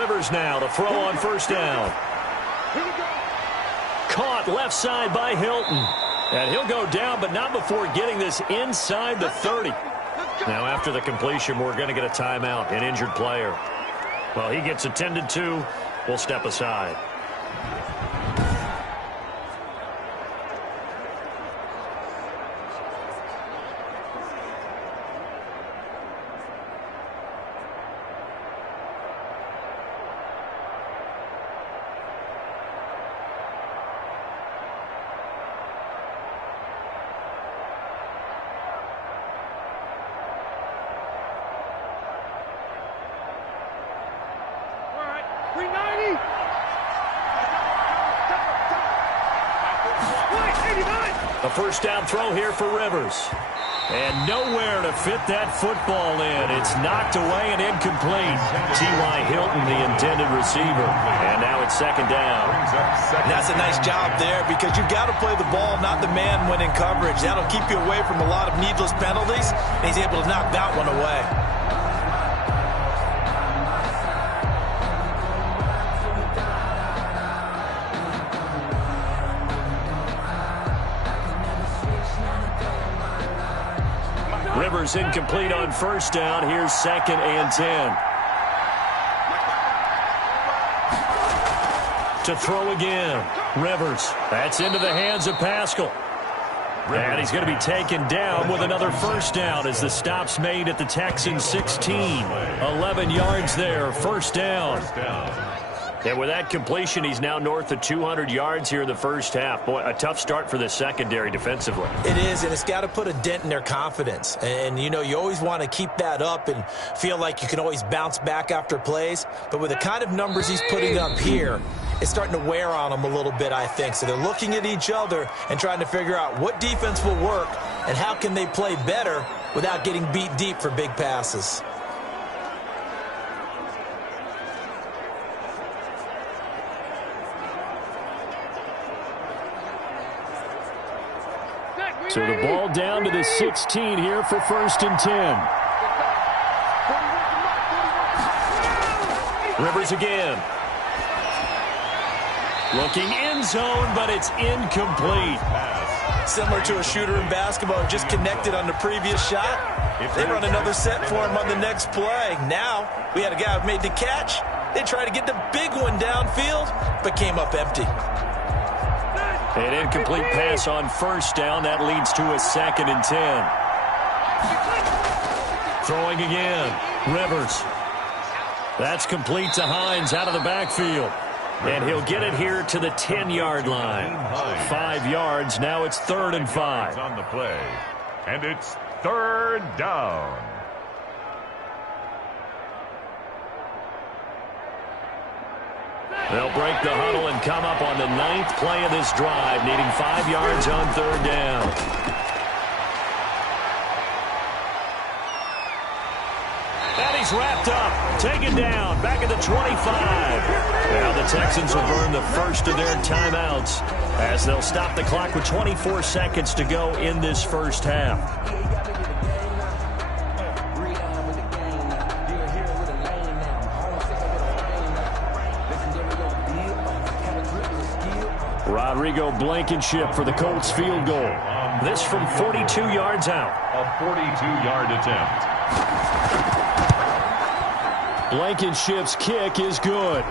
Rivers now to throw on first down. Caught left side by Hilton. And he'll go down, but not before getting this inside the 30. Now, after the completion, we're going to get a timeout, an injured player. Well, he gets attended to. We'll step aside. A first down throw here for Rivers. And nowhere to fit that football in. It's knocked away and incomplete. T.Y. Hilton, the intended receiver. And now it's 2nd down. That's a nice job there because you've got to play the ball, not the man when in coverage. That'll keep you away from a lot of needless penalties. And he's able to knock that one away. Rivers incomplete on first down. Here's 2nd and 10. To throw again. Rivers. That's into the hands of Pascal. And he's going to be taken down with another first down as the stop's made at the Texans 16. 11 yards there. First down. And with that completion, he's now north of 200 yards here in the first half. Boy, a tough start for the secondary defensively. It is, and it's got to put a dent in their confidence. And, you know, you always want to keep that up and feel like you can always bounce back after plays. But with the kind of numbers he's putting up here, it's starting to wear on them a little bit, I think. So they're looking at each other and trying to figure out what defense will work and how can they play better without getting beat deep for big passes. So the ball down to the 16 here for 1st and 10. Rivers again. Looking end zone, but it's incomplete. Similar to a shooter in basketball, just connected on the previous shot. They run another set for him on the next play. Now, we had a guy who made the catch. They tried to get the big one downfield, but came up empty. An incomplete pass on first down. That leads to a 2nd and 10. Throwing again. Rivers. That's complete to Hines out of the backfield. And he'll get it here to the 10-yard line. 5 yards. Now it's 3rd and 5. On the play. And it's 3rd down. They'll break the huddle and come up on the 9th play of this drive, needing 5 yards on 3rd down. And he's wrapped up, taken down, back at the 25. Now the Texans will burn the first of their timeouts as they'll stop the clock with 24 seconds to go in this first half. Rodrigo Blankenship for the Colts field goal. This from 42 yards out. A 42-yard attempt. Blankenship's kick is good.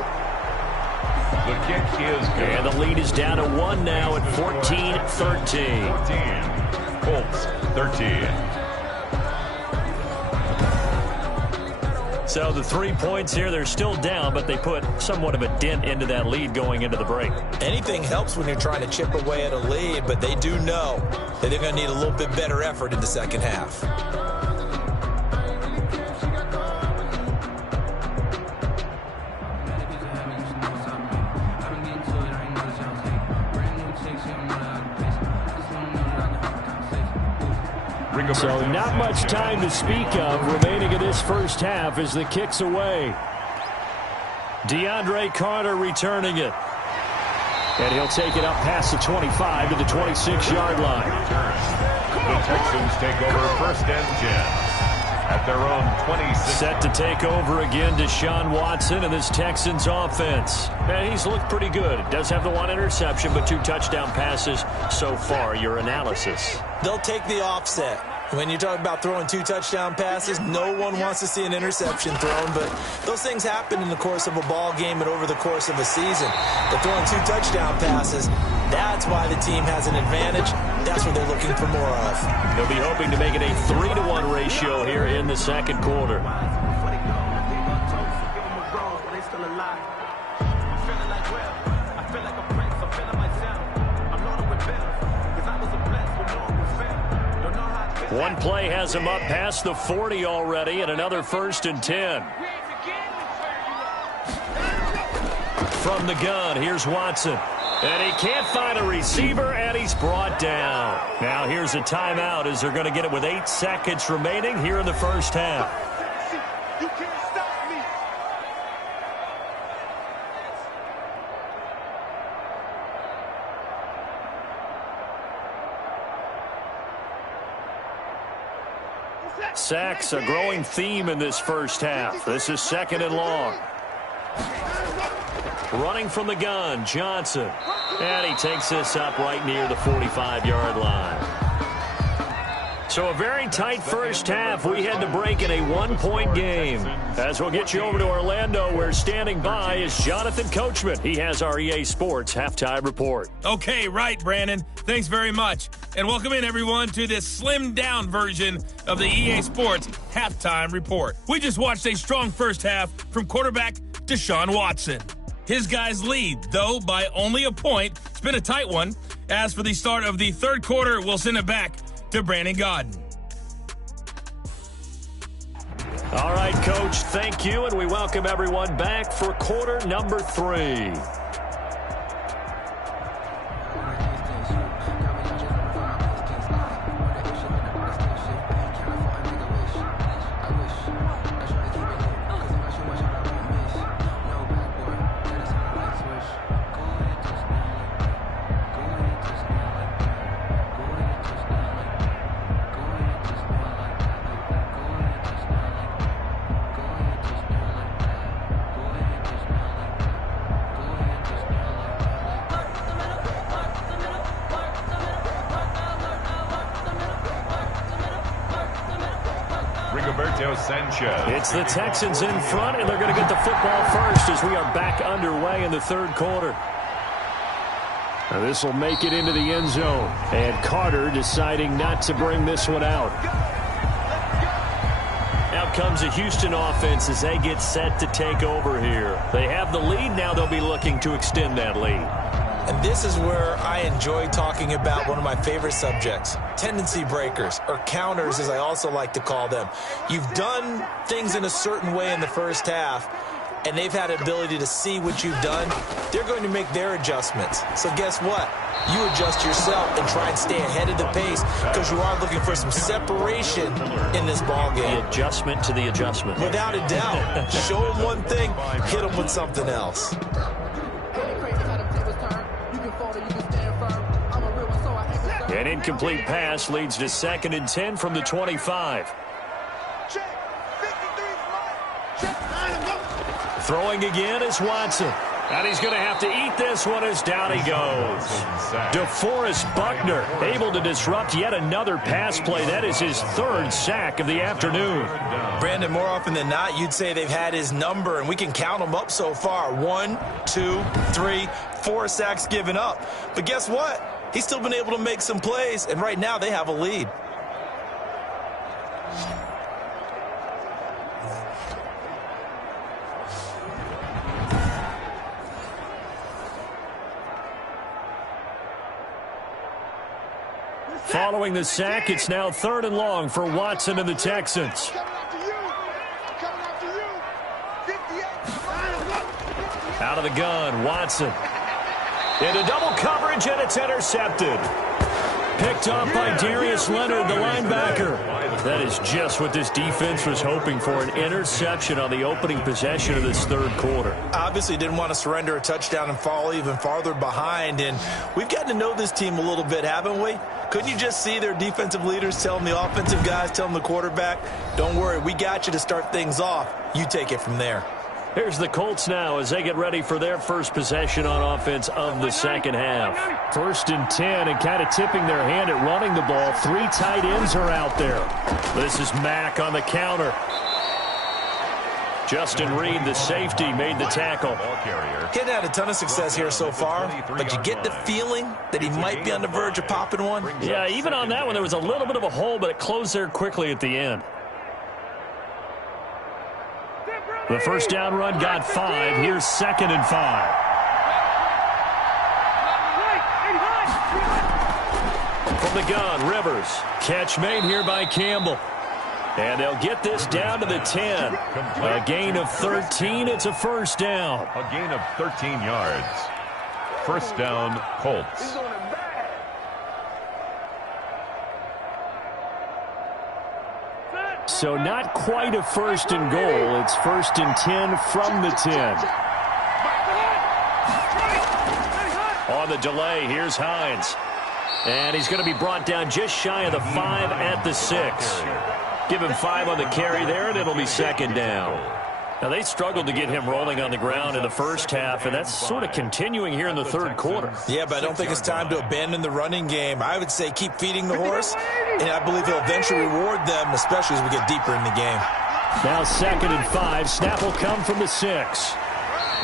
The kick is good. And the lead is down to 1 now at 14-13. 14. Colts 13. So the 3 points here, they're still down, but they put somewhat of a dent into that lead going into the break. Anything helps when you're trying to chip away at a lead, but they do know that they're going to need a little bit better effort in the second half. So not much time to speak of remaining in this first half as the kick's away. DeAndre Carter returning it. And he'll take it up past the 25 to the 26-yard line. The Texans take over first and 10. At their own 26. Set to take over again, Deshaun Watson and this Texans offense. And he's looked pretty good. Does have the one interception, but 2 touchdown passes so far. Your analysis? They'll take the offset. When you talk about throwing 2 touchdown passes, no one wants to see an interception thrown, but those things happen in the course of a ball game and over the course of a season. But throwing 2 touchdown passes, that's why the team has an advantage. That's what they're looking for more of. They'll be hoping to make it a 3-to-1 ratio here in the second quarter. One play has him up past the 40 already, and another 1st and 10. From the gun, here's Watson. And he can't find a receiver, and he's brought down. Now here's a timeout as they're going to get it with 8 seconds remaining here in the first half. You can't stop me. Sacks, a growing theme in this first half. This is 2nd and long. Running from the gun, Johnson. And he takes this up right near the 45-yard line. So a very tight first half. We had to break in a 1-point game. As we'll get you over to Orlando, where standing by is Jonathan Coachman. He has our EA Sports Halftime Report. Okay, right, Brandon. Thanks very much. And welcome in, everyone, to this slimmed-down version of the EA Sports Halftime Report. We just watched a strong first half from quarterback Deshaun Watson. His guys lead, though, by only a point. It's been a tight one. As for the start of the third quarter, we'll send it back to Brandon Godden. All right, Coach, thank you, and we welcome everyone back for quarter number 3. It's the Texans in front, and they're going to get the football first as we are back underway in the third quarter. Now this will make it into the end zone, and Carter deciding not to bring this one out. Out comes the Houston offense as they get set to take over here. They have the lead. Now they'll be looking to extend that lead. And this is where I enjoy talking about one of my favorite subjects, tendency breakers, or counters as I also like to call them. You've done things in a certain way in the first half, and they've had an ability to see what you've done. They're going to make their adjustments. So guess what? You adjust yourself and try and stay ahead of the pace because you are looking for some separation in this ball game. The adjustment to the adjustment. Without a doubt. Show them one thing, hit them with something else. An incomplete pass leads to 2nd and 10 from the 25. Throwing again is Watson. And he's going to have to eat this one as down he goes. DeForest Buckner able to disrupt yet another pass play. That is his 3rd sack of the afternoon. Brandon, more often than not, you'd say they've had his number, and we can count them up so far. 1, 2, 3, 4 sacks given up. But guess what? He's still been able to make some plays, and right now they have a lead. Following the sack, it's now 3rd and long for Watson and the Texans. Out of the gun, Watson. Into double coverage, and it's intercepted. Picked off by Darius Leonard, the linebacker. That is just what this defense was hoping for, an interception on the opening possession of this third quarter. Obviously didn't want to surrender a touchdown and fall even farther behind, and we've gotten to know this team a little bit, haven't we? Couldn't you just see their defensive leaders telling the offensive guys, telling the quarterback, don't worry, we got you to start things off. You take it from there. Here's the Colts now as they get ready for their first possession on offense of the second half. 1st and 10, and kind of tipping their hand at running the ball. 3 tight ends are out there. This is Mack on the counter. Justin Reed, the safety, made the tackle. He's had a ton of success here so far, but you get the feeling that he might be on the verge of popping one. Yeah, even on that one, there was a little bit of a hole, but it closed there quickly at the end. The first down run got 5. Here's 2nd and 5. From the gun, Rivers. Catch made here by Campbell. And they'll get this down to the 10. A gain of 13. It's a first down. A gain of 13 yards. First down, Colts. So not quite a 1st and goal. It's 1st and 10 from the 10. On the delay, here's Hines. And he's going to be brought down just shy of the 5 at the 6. Give him 5 on the carry there, and it'll be 2nd down. Now, they struggled to get him rolling on the ground in the first half, and that's sort of continuing here in the third quarter. Yeah, but I don't think it's time to abandon the running game. I would say keep feeding the horse, and I believe he'll eventually reward them, especially as we get deeper in the game. Now 2nd and 5. Snap will come from the 6.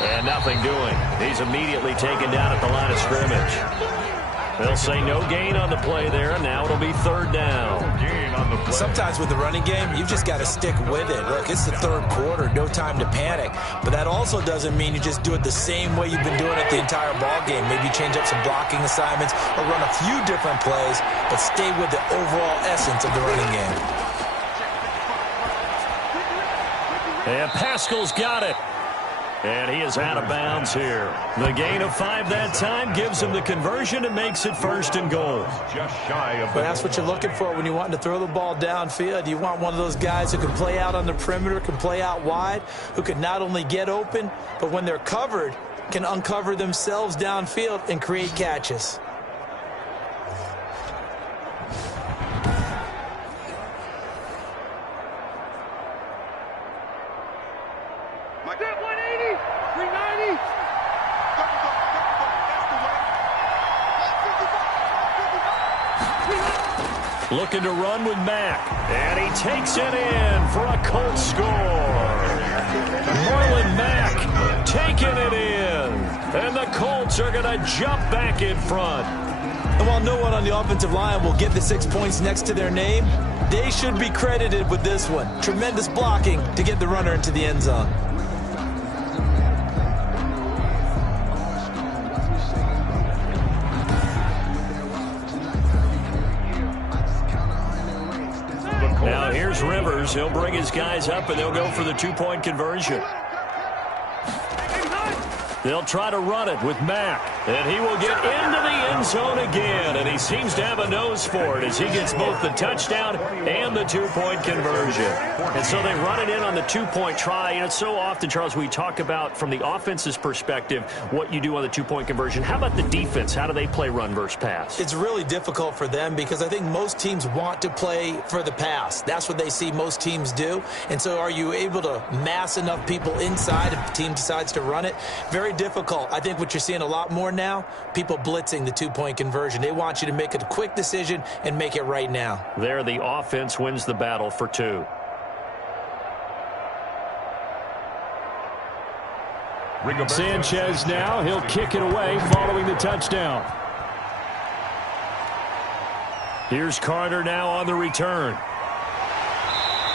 And nothing doing. He's immediately taken down at the line of scrimmage. They'll say no gain on the play there, and now it'll be 3rd down. Sometimes with the running game, you've just got to stick with it. Look, it's the third quarter, no time to panic. But that also doesn't mean you just do it the same way you've been doing it the entire ball game. Maybe change up some blocking assignments or run a few different plays, but stay with the overall essence of the running game. And Pascal's got it. And he is out of bounds here. The gain of 5 that time gives him the conversion and makes it 1st and goal. Just shy of. But that's what you're looking for when you want to throw the ball downfield. You want one of those guys who can play out on the perimeter, can play out wide, who can not only get open, but when they're covered, can uncover themselves downfield and create catches. Looking to run with Mack. And he takes it in for a Colts score. Marlon Mack taking it in. And the Colts are going to jump back in front. And while no one on the offensive line will get the 6 points next to their name, they should be credited with this one. Tremendous blocking to get the runner into the end zone. Now here's Rivers. He'll bring his guys up, and they'll go for the 2-point conversion. They'll try to run it with Mack. And he will get into the end zone again. And he seems to have a nose for it as he gets both the touchdown and the 2-point conversion. And so they run it in on the 2-point try. You know, so often, Charles, we talk about from the offense's perspective what you do on the 2-point conversion. How about the defense? How do they play run versus pass? It's really difficult for them because I think most teams want to play for the pass. That's what they see most teams do. And so are you able to mass enough people inside if the team decides to run it? Very difficult. I think what you're seeing a lot more now, people blitzing the 2-point conversion. They want you to make a quick decision and make it right now. There, the offense wins the battle for 2. Sanchez now, he'll kick it away following the touchdown. Here's Carter now on the return.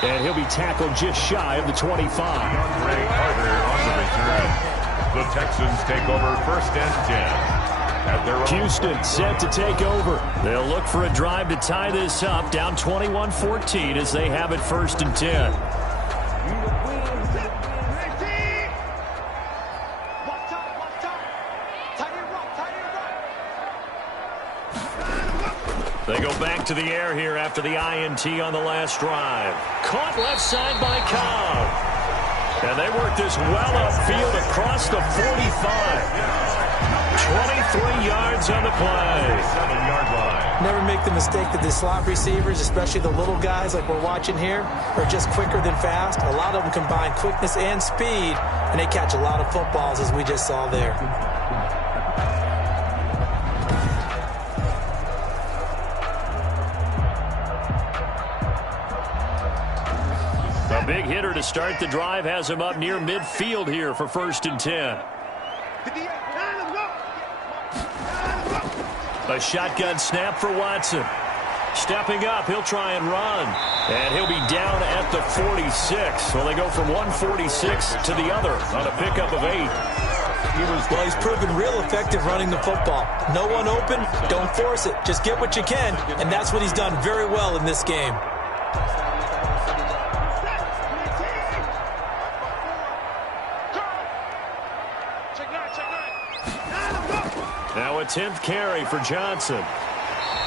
And he'll be tackled just shy of the 25. Ray Carter on the return. The Texans take over 1st and 10. At their Houston set to take over. They'll look for a drive to tie this up, down 21-14 as they have it 1st and 10. They go back to the air here after the INT on the last drive. Caught left side by Cobb. And they work this well upfield across the 45. 23 yards on the play. 7-yard line. Never make the mistake that the slot receivers, especially the little guys like we're watching here, are just quicker than fast. A lot of them combine quickness and speed, and they catch a lot of footballs, as we just saw there. A big hitter to start the drive has him up near midfield here for 1st and 10. A shotgun snap for Watson. Stepping up, he'll try and run. And he'll be down at the 46. So they go from 146 to the other on a pickup of 8. Well, he's proven real effective running the football. No one open, don't force it. Just get what you can, and that's what he's done very well in this game. Now a 10th carry for Johnson.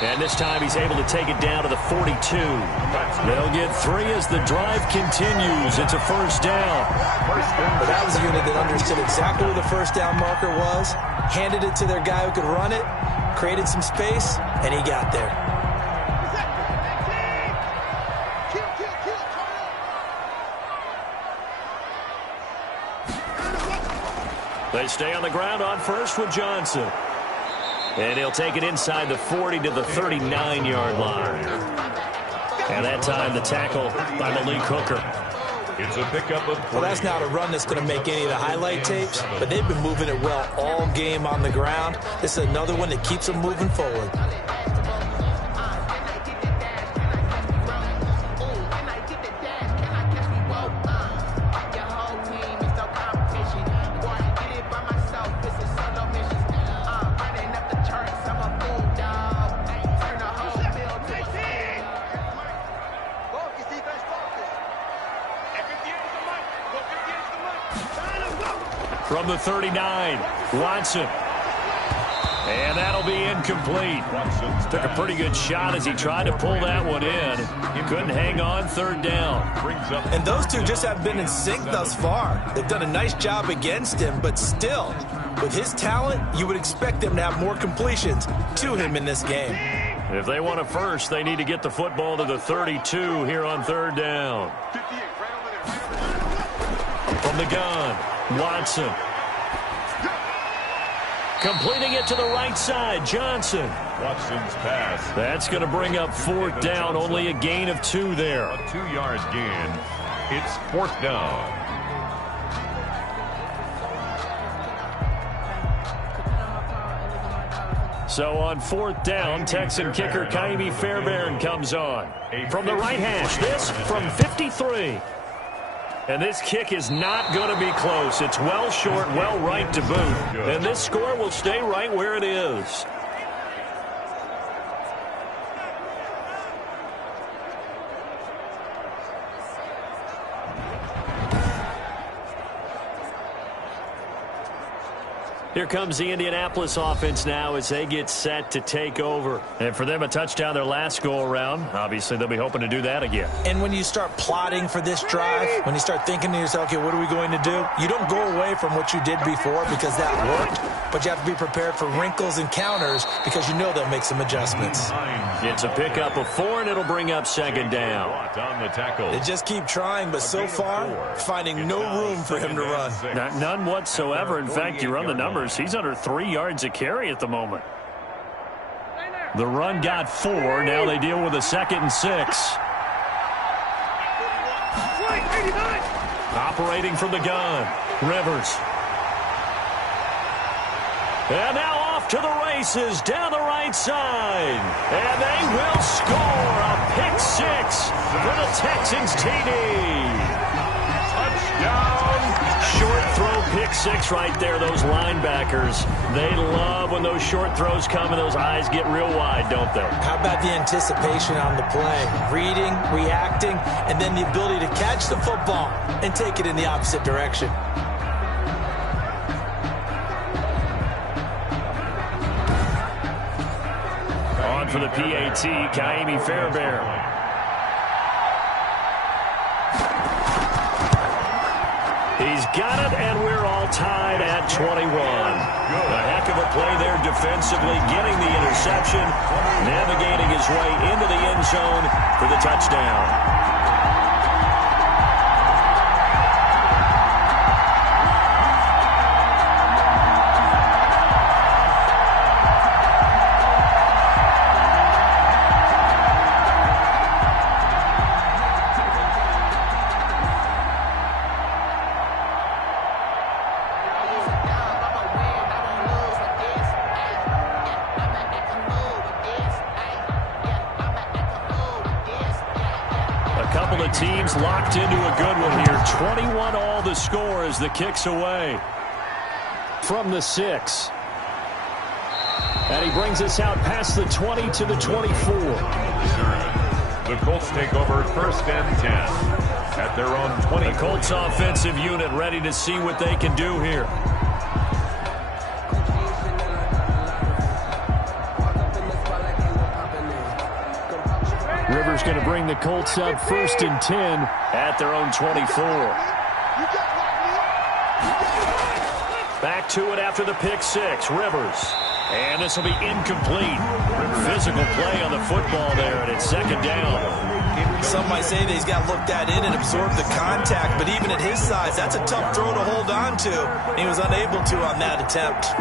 And this time he's able to take it down to the 42. They'll get 3 as the drive continues. It's a 1st down. But that was a unit that understood exactly where the 1st down marker was, handed it to their guy who could run it, created some space, and he got there. They stay on the ground on 1st with Johnson. And he'll take it inside the 40 to the 39-yard line. And that time the tackle by Malik Hooker. It's a pickup of 3. Well, that's not a run that's going to make any of the highlight tapes, but they've been moving it well all game on the ground. This is another one that keeps them moving forward. From the 39, Watson. And that'll be incomplete. Took a pretty good shot as he tried to pull that one in. Couldn't hang on 3rd down. And those two just haven't been in sync thus far. They've done a nice job against him, but still, with his talent, you would expect them to have more completions to him in this game. If they want a first, they need to get the football to the 32 here on 3rd down. From the gun, Watson. Completing it to the right side, Johnson. Watson's pass. That's going to bring up 4th down, only a gain of 2 there. A 2-yard gain. It's 4th down. So on 4th down, Texan kicker Kaimi Fairbairn comes on. From the right hash, this from 53. And this kick is not going to be close. It's well short, well right to boot. And this score will stay right where it is. Here comes the Indianapolis offense now as they get set to take over. And for them, a touchdown their last go-around. Obviously, they'll be hoping to do that again. And when you start plotting for this drive, when you start thinking to yourself, okay, what are we going to do? You don't go away from what you did before because that worked, but you have to be prepared for wrinkles and counters because you know they'll make some adjustments. It's a pickup of 4, and it'll bring up 2nd down. On the tackle. They just keep trying, but so far, finding no room for him to run. None whatsoever. In fact, you run the numbers. He's under 3 yards a carry at the moment. The run got 4. Now they deal with a 2nd and 6. Operating from the gun, Rivers. And now off to the races down the right side. And they will score a pick 6 for the Texans TD. Touchdown. Short throw pick 6 right there. Those linebackers, they love when those short throws come and those eyes get real wide, don't they? How about the anticipation on the play? Reading, reacting, and then the ability to catch the football and take it in the opposite direction. On on for the PAT, Kaimi Fairbairn. He's got it, and we're all tied at 21. A heck of a play there defensively, getting the interception, navigating his way into the end zone for the touchdown. Teams locked into a good one here. 21 all the score as the kick's away from the 6. And he brings us out past the 20 to the 24. The Colts take over 1st and 10 at their own 20. The Colts offensive unit ready to see what they can do here. Rivers going to bring the Colts up 1st and 10 at their own 24. Back to it after the pick 6. Rivers. And this will be incomplete. Physical play on the football there, and it's 2nd down. Some might say that he's got looked at in and absorbed the contact, but even at his size, that's a tough throw to hold on to. He was unable to on that attempt.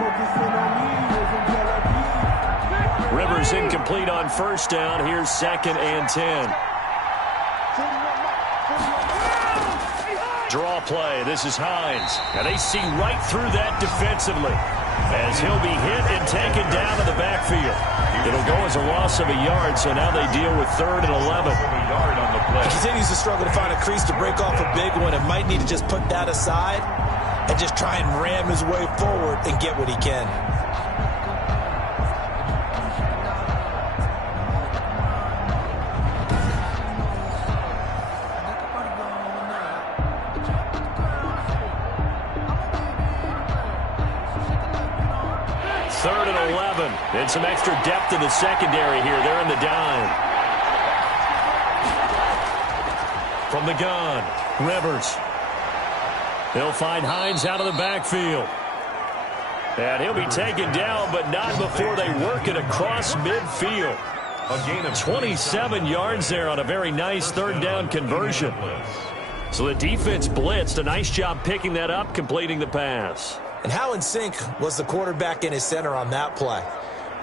Rivers incomplete on 1st down. Here's 2nd and 10. Draw play. This is Hines. And they see right through that defensively as he'll be hit and taken down to the backfield. It'll go as a loss of a yard, so now they deal with 3rd and 11. He continues to struggle to find a crease to break off a big one and might need to just put that aside and just try and ram his way forward and get what he can. And some extra depth in the secondary here. They're in the dime. From the gun, Rivers. He'll find Hines out of the backfield. And he'll be taken down, but not before they work it across midfield. A gain of 27 yards there on a very nice 3rd down conversion. So the defense blitzed. A nice job picking that up, completing the pass. And how in sync was the quarterback and his center on that play?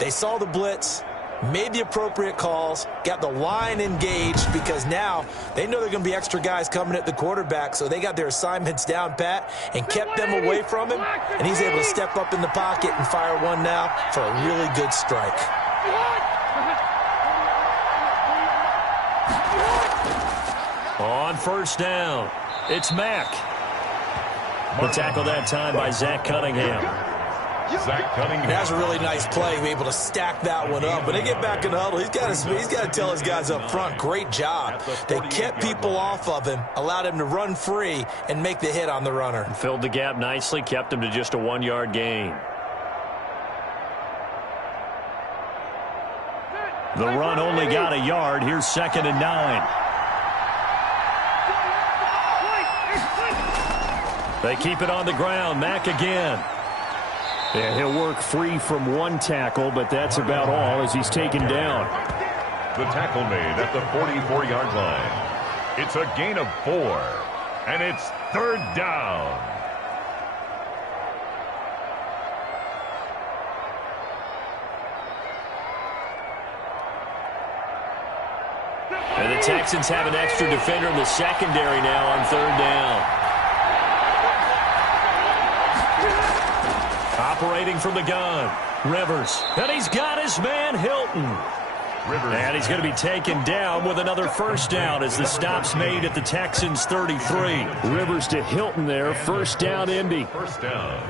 They saw the blitz, made the appropriate calls, got the line engaged because now they know there are going to be extra guys coming at the quarterback, so they got their assignments down pat and kept them away from him, and he's able to step up in the pocket and fire one now for a really good strike. On 1st down, it's Mack. The tackle that time by Zach Cunningham. That's a really nice play, able to stack that one up. When they get back in the huddle, he's got to tell his guys up front, great job. They kept people off of him, allowed him to run free and make the hit on the runner. Filled the gap nicely, kept him to just a 1-yard gain. The run only got a yard. Here's 2nd and 9. They keep it on the ground. Mack again. And he'll work free from one tackle, but that's about all as he's taken down. The tackle made at the 44-yard line. It's a gain of 4, and it's 3rd down. And the Texans have an extra defender in the secondary now on 3rd down. Operating from the gun, Rivers. And he's got his man, Hilton. And he's going to be taken down with another 1st down as the stop's made at the Texans' 33. Rivers to Hilton there, 1st down, Indy. 1st down.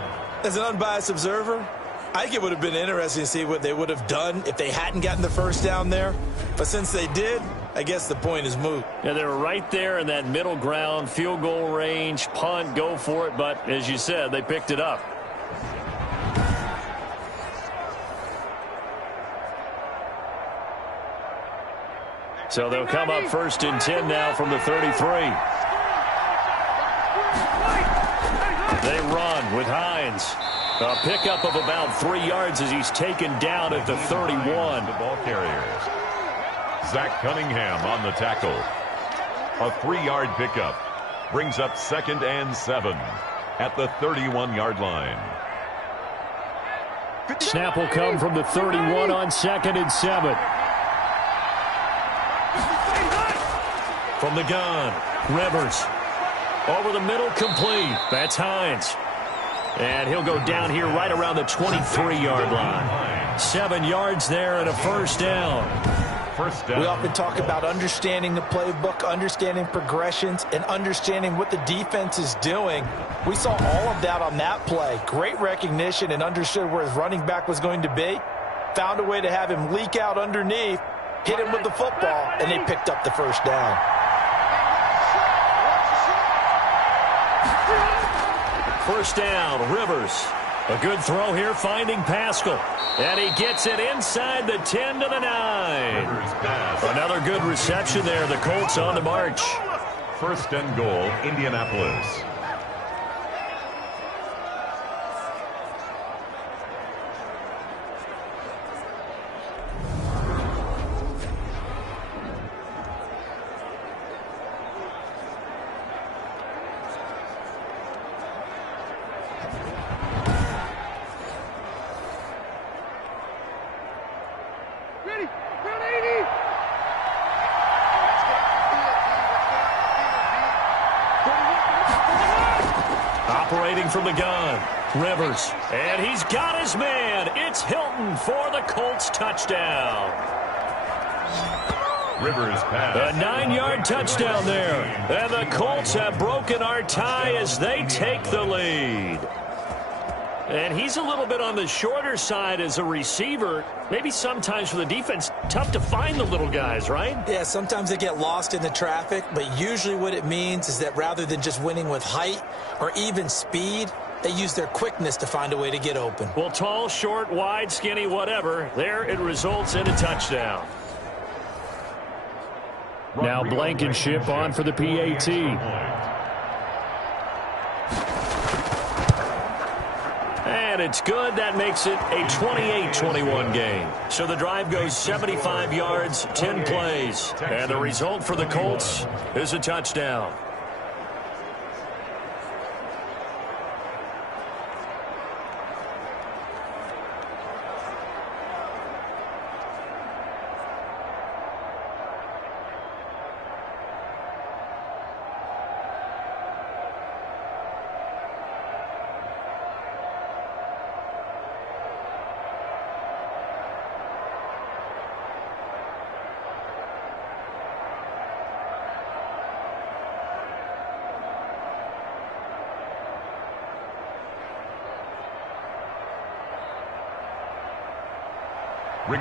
As an unbiased observer, I think it would have been interesting to see what they would have done if they hadn't gotten the 1st down there. But since they did, I guess the point is moot. Yeah, they were right there in that middle ground, field goal range, punt, go for it. But as you said, they picked it up. So they'll come up 1st and 10 now from the 33. They run with Hines. A pickup of about 3 yards as he's taken down at the 31. The ball carriers. Zach Cunningham on the tackle. A 3-yard pickup brings up 2nd and 7 at the 31-yard line. Snap will come from the 31 on 2nd and 7. From the gun, Rivers. Over the middle, complete. That's Hines. And he'll go down here right around the 23-yard line. 7 yards there and a 1st down. We often talk about understanding the playbook, understanding progressions, and understanding what the defense is doing. We saw all of that on that play. Great recognition and understood where his running back was going to be. Found a way to have him leak out underneath, hit him with the football, and they picked up the 1st down. First down, Rivers. A good throw here, finding Pascal. And he gets it inside the 10 to the 9. Another good reception there. The Colts on the march. 1st and goal, Indianapolis. Operating from the gun, Rivers. And he's got his man. It's Hilton for the Colts touchdown. Rivers pass. A 9-yard touchdown there. And the Colts have broken our tie as they take the lead. And he's a little bit on the shorter side as a receiver. Maybe sometimes for the defense, tough to find the little guys, right? Yeah, sometimes they get lost in the traffic, but usually what it means is that rather than just winning with height or even speed, they use their quickness to find a way to get open. Well, tall, short, wide, skinny, whatever, there it results in a touchdown. Now Blankenship on for the PAT. And it's good. That makes it a 28-21 game. So the drive goes 75 yards, 10 plays. And the result for the Colts is a touchdown.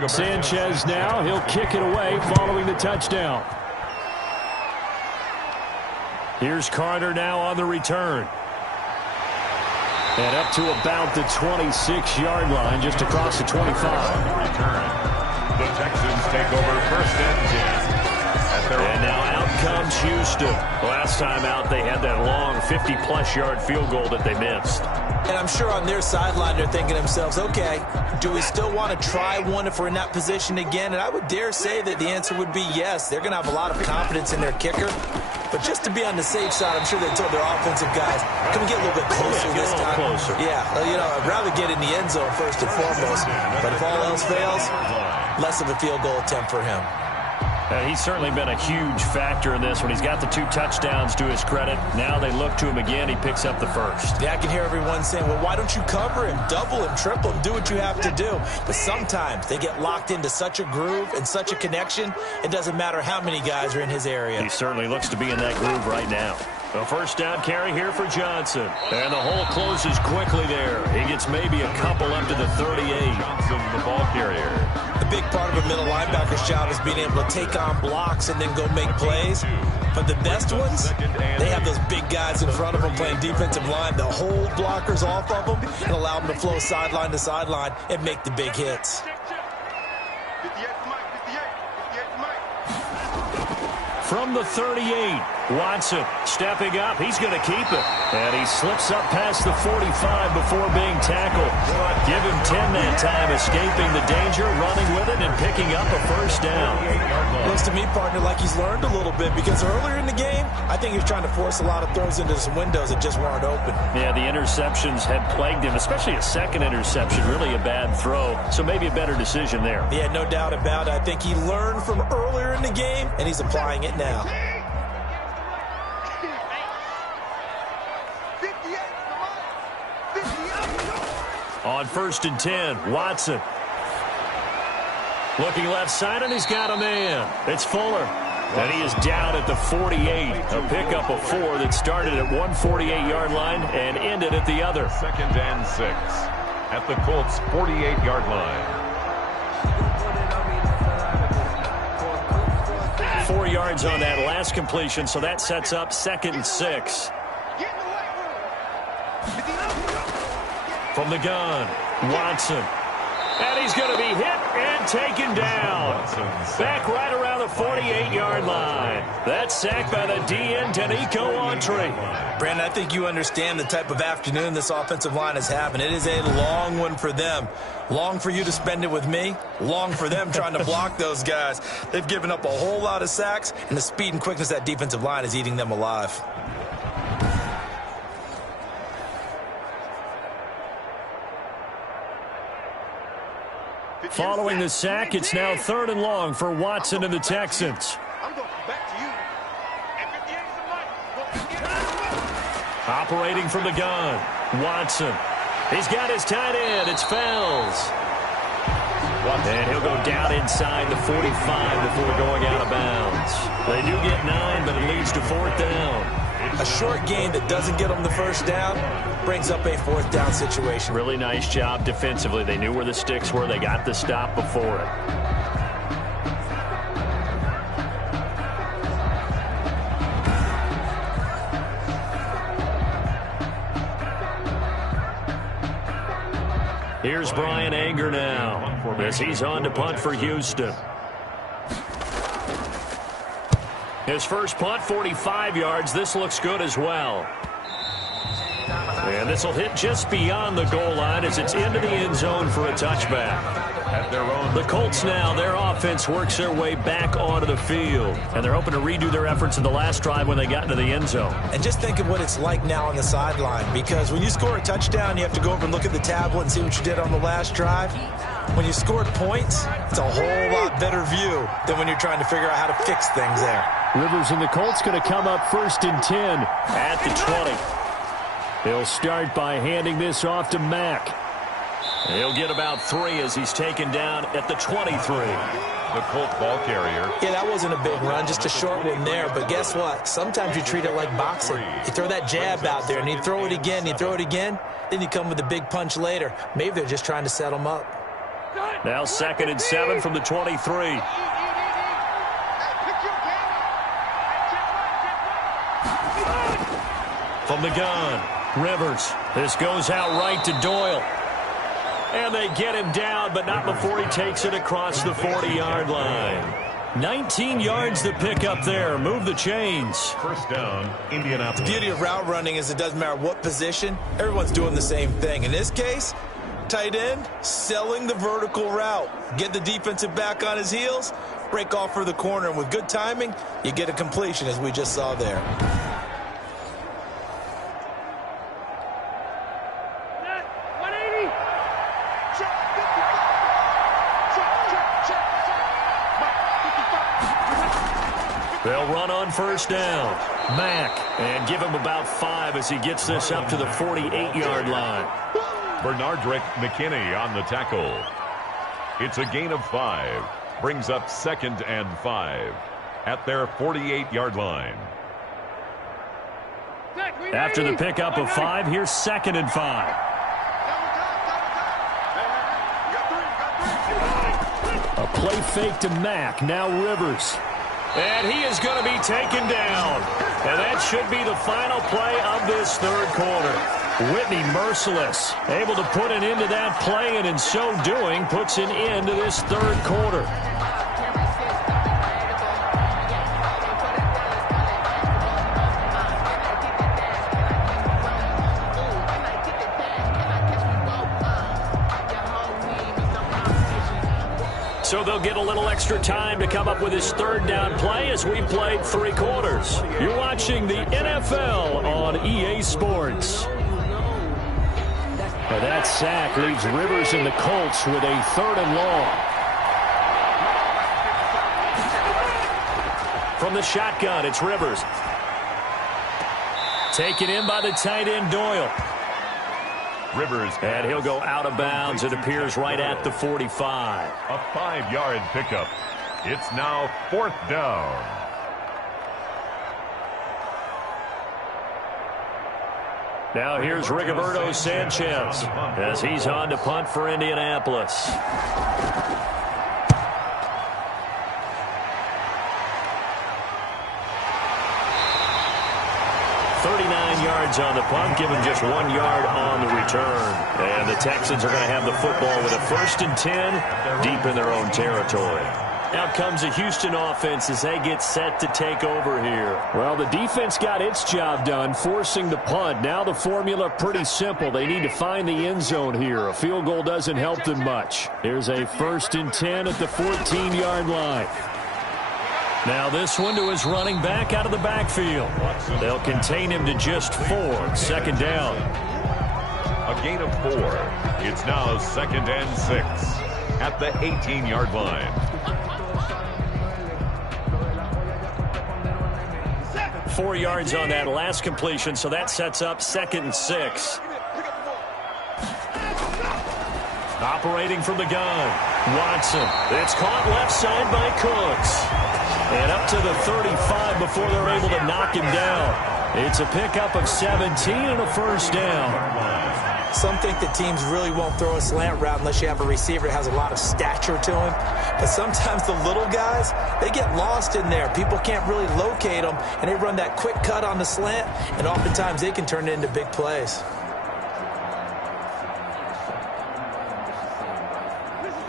Sanchez now, he'll kick it away following the touchdown. Here's Carter now on the return. And up to about the 26-yard line, just across the 25. The Texans take over 1st and 10. And now out comes Houston. Last time out, they had that long 50-plus yard field goal that they missed. And I'm sure on their sideline, they're thinking to themselves, okay, do we still want to try one if we're in that position again? And I would dare say that the answer would be yes. They're going to have a lot of confidence in their kicker. But just to be on the safe side, I'm sure they told their offensive guys, can we get a little bit closer this time? Closer. Yeah, you know, I'd rather get in the end zone first and foremost. But if all else fails, less of a field goal attempt for him. He's certainly been a huge factor in this when he's got the 2 touchdowns to his credit. Now they look to him again. He picks up the 1st. Yeah, I can hear everyone saying, well, why don't you cover him, double him, triple him, do what you have to do. But sometimes they get locked into such a groove and such a connection, it doesn't matter how many guys are in his area. He certainly looks to be in that groove right now. A 1st down carry here for Johnson. And the hole closes quickly there. He gets maybe a couple up to the 38. Johnson, the ball carrier. The big part of a middle linebacker's job is being able to take on blocks and then go make plays. But the best ones, they have those big guys in front of them playing defensive line to hold blockers off of them and allow them to flow sideline to sideline and make the big hits. From the 38, Watson stepping up. He's going to keep it. And he slips up past the 45 before being tackled. Give him 10 that time, escaping the danger, running with it, and picking up a first down. Looks to me, partner, like he's learned a little bit because earlier in the game, I think he was trying to force a lot of throws into some windows that just weren't open. Yeah, the interceptions had plagued him, especially a second interception, really a bad throw. So maybe a better decision there. Yeah, no doubt about it. I think he learned from earlier in the game, and he's applying it now. On 1st and 10, Watson. Looking left side, and he's got a man. It's Fuller. And he is down at the 48. A pickup of 4 that started at 148-yard line and ended at the other. 2nd and 6 at the Colts' 48-yard line. 4 yards on that last completion, so that sets up 2nd and 6. From the gun, Watson. And he's going to be hit and taken down. Back right around the 48-yard line. That's sacked by the DN, Danico Autry. Brandon, I think you understand the type of afternoon this offensive line is having. It is a long one for them. Long for you to spend it with me. Long for them trying to block those guys. They've given up a whole lot of sacks, and the speed and quickness of that defensive line is eating them alive. Following the sack, it's now 3rd and long for Watson and the Texans. Operating from the gun, Watson. He's got his tight end. It's Fells. And he'll go down inside the 45 before going out of bounds. They do get 9, but it leads to 4th down. A short gain that doesn't get them the first down brings up a 4th down situation. Really nice job defensively. They knew where the sticks were. They got the stop before it. Here's Brian Anger now, as he's on to punt for Houston. His first punt, 45 yards. This looks good as well. And this will hit just beyond the goal line as it's into the end zone for a touchback. At their own. The Colts now, their offense works their way back onto the field. And they're hoping to redo their efforts in the last drive when they got into the end zone. And just think of what it's like now on the sideline. Because when you score a touchdown, you have to go over and look at the tablet and see what you did on the last drive. When you scored points, it's a whole lot better view than when you're trying to figure out how to fix things there. Rivers and the Colts going to come up 1st and 10 at the 20. He'll start by handing this off to Mack. He'll get about 3 as he's taken down at the 23. The Colts ball carrier. Yeah, that wasn't a big run, just a short one there. But guess what? Sometimes you treat it like boxing. You throw that jab out there, and you throw it again, you throw it again, then you come with a big punch later. Maybe they're just trying to set them up. Now 2nd and 7 from the 23. From the gun, Rivers. This goes out right to Doyle. And they get him down, but not before he takes it across the 40-yard line. 19 yards to pick up there. Move the chains. First down, Indianapolis. The beauty of route running is it doesn't matter what position. Everyone's doing the same thing. In this case, tight end, selling the vertical route. Get the defensive back on his heels, break off for the corner, and with good timing, you get a completion, as we just saw there. They'll run on first down. Mack, and give him about 5 as he gets this up to the 48-yard line. Bernardrick McKinney on the tackle. It's a gain of 5. Brings up 2nd and 5 at their 48-yard line. After the pickup of 5, here's 2nd and 5. A play fake to Mack. Now Rivers. And he is going to be taken down. And that should be the final play of this third quarter. Whitney merciless, able to put an end to that play, and in so doing puts an end to this third quarter. So they'll get a little extra time to come up with his third down play as we played 3 quarters. You're watching the NFL on EA Sports. Well, that sack leaves Rivers and the Colts with a 3rd and long. From the shotgun, it's Rivers. Taken in by the tight end, Doyle. Rivers. And he'll go out of bounds. It appears right at the 45. A 5-yard pickup. It's now 4th down. Now here's Rigoberto Sanchez as he's on to punt for Indianapolis. Yards on the punt, give him just 1 yard on the return. And the Texans are going to have the football with a 1st and 10 deep in their own territory. Out comes the Houston offense as they get set to take over here. Well, the defense got its job done, forcing the punt. Now the formula pretty simple. They need to find the end zone here. A field goal doesn't help them much. Here's a 1st and 10 at the 14-yard line. Now this one to his running back out of the backfield. They'll contain him to just 4. 2nd down. A gain of 4. It's now 2nd and 6 at the 18-yard line. 4 yards on that last completion, so that sets up 2nd and 6. Operating from the gun, Watson. It's caught left side by Cooks. And up to the 35 before they're able to knock him down. It's a pickup of 17 and a 1st down. Some think that teams really won't throw a slant route unless you have a receiver that has a lot of stature to him. But sometimes the little guys, they get lost in there. People can't really locate them, and they run that quick cut on the slant, and oftentimes they can turn it into big plays.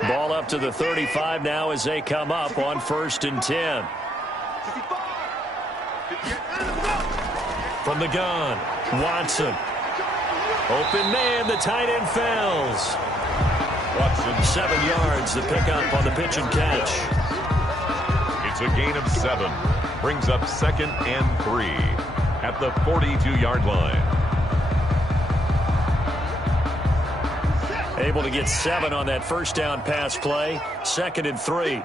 Ball up to the 35 now as they come up on 1st and 10. From the gun, Watson. Open man, the tight end fails. Watson. 7 yards, the pickup on the pitch and catch. It's a gain of 7. Brings up 2nd and 3 at the 42-yard line. Able to get 7 on that 1st down pass play. 2nd and 3.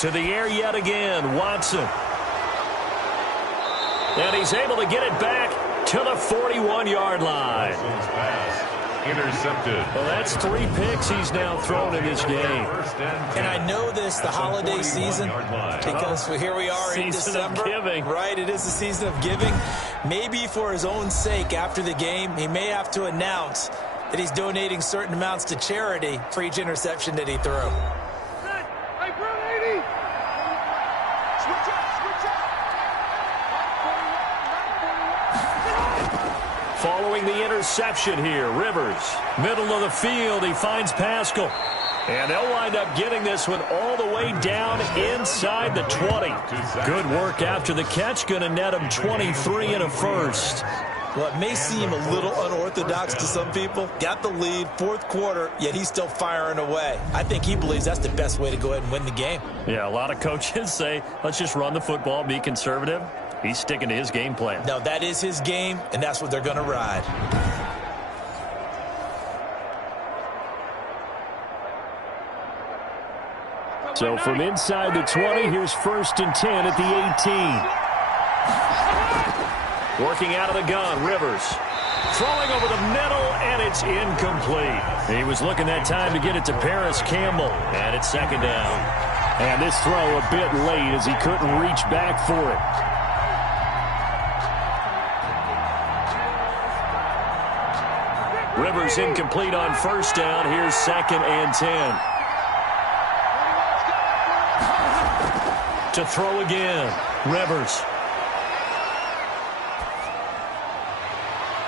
To the air yet again, Watson. And he's able to get it back to the 41-yard line. Intercepted. Well, that's 3 picks he's now thrown in this game. And I know this, the holiday season, because here we are in December. Season of giving. Right, it is the season of giving. Maybe for his own sake after the game, he may have to announce that he's donating certain amounts to charity for each interception that he threw. Following the interception here, Rivers, middle of the field, he finds Pascal. And they'll wind up getting this one all the way down inside the 20. Good work after the catch, going to net him 23 and a 1st. Well, it may seem a little unorthodox to some people. Got the lead, 4th quarter, yet he's still firing away. I think he believes that's the best way to go ahead and win the game. Yeah, a lot of coaches say, let's just run the football, be conservative. He's sticking to his game plan. No, that is his game, and that's what they're going to ride. So from inside the 20, here's 1st and 10 at the 18. Working out of the gun, Rivers. Throwing over the middle, and it's incomplete. He was looking that time to get it to Paris Campbell, and it's 2nd down. And this throw a bit late as he couldn't reach back for it. Rivers incomplete on 1st down. Here's 2nd and 10. To throw again, Rivers.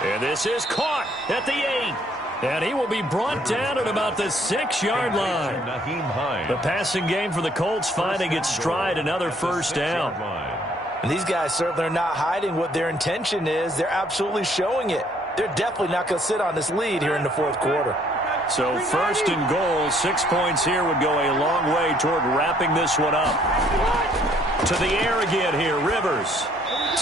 And this is caught at the 8. And he will be brought down at about the 6-yard line. The passing game for the Colts finding its stride, another 1st down. And these guys certainly are not hiding what their intention is. They're absolutely showing it. They're definitely not going to sit on this lead here in the 4th quarter. So first and goal, 6 points here would go a long way toward wrapping this one up. To the air again here, Rivers.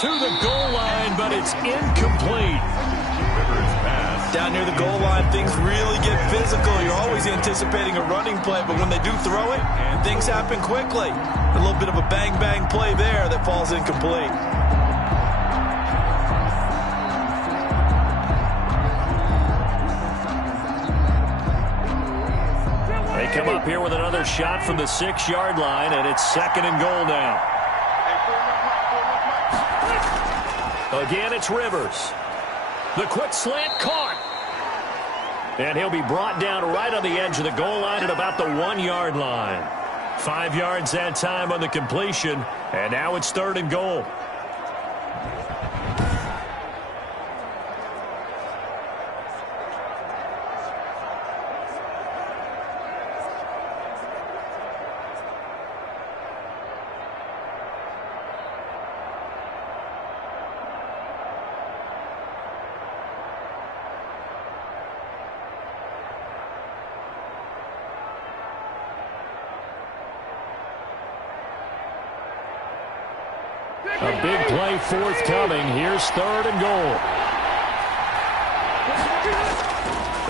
To the goal line, but it's incomplete. Rivers pass. Down near the goal line, things really get physical. You're always anticipating a running play, but when they do throw it, things happen quickly. A little bit of a bang-bang play there that falls incomplete. They come up here with another shot from the 6-yard line, and it's second and goal now. Again, it's Rivers. The quick slant caught. And he'll be brought down right on the edge of the goal line at about the 1-yard line. 5 yards that time on the completion, and now it's third and goal. A big play forthcoming. Here's third and goal.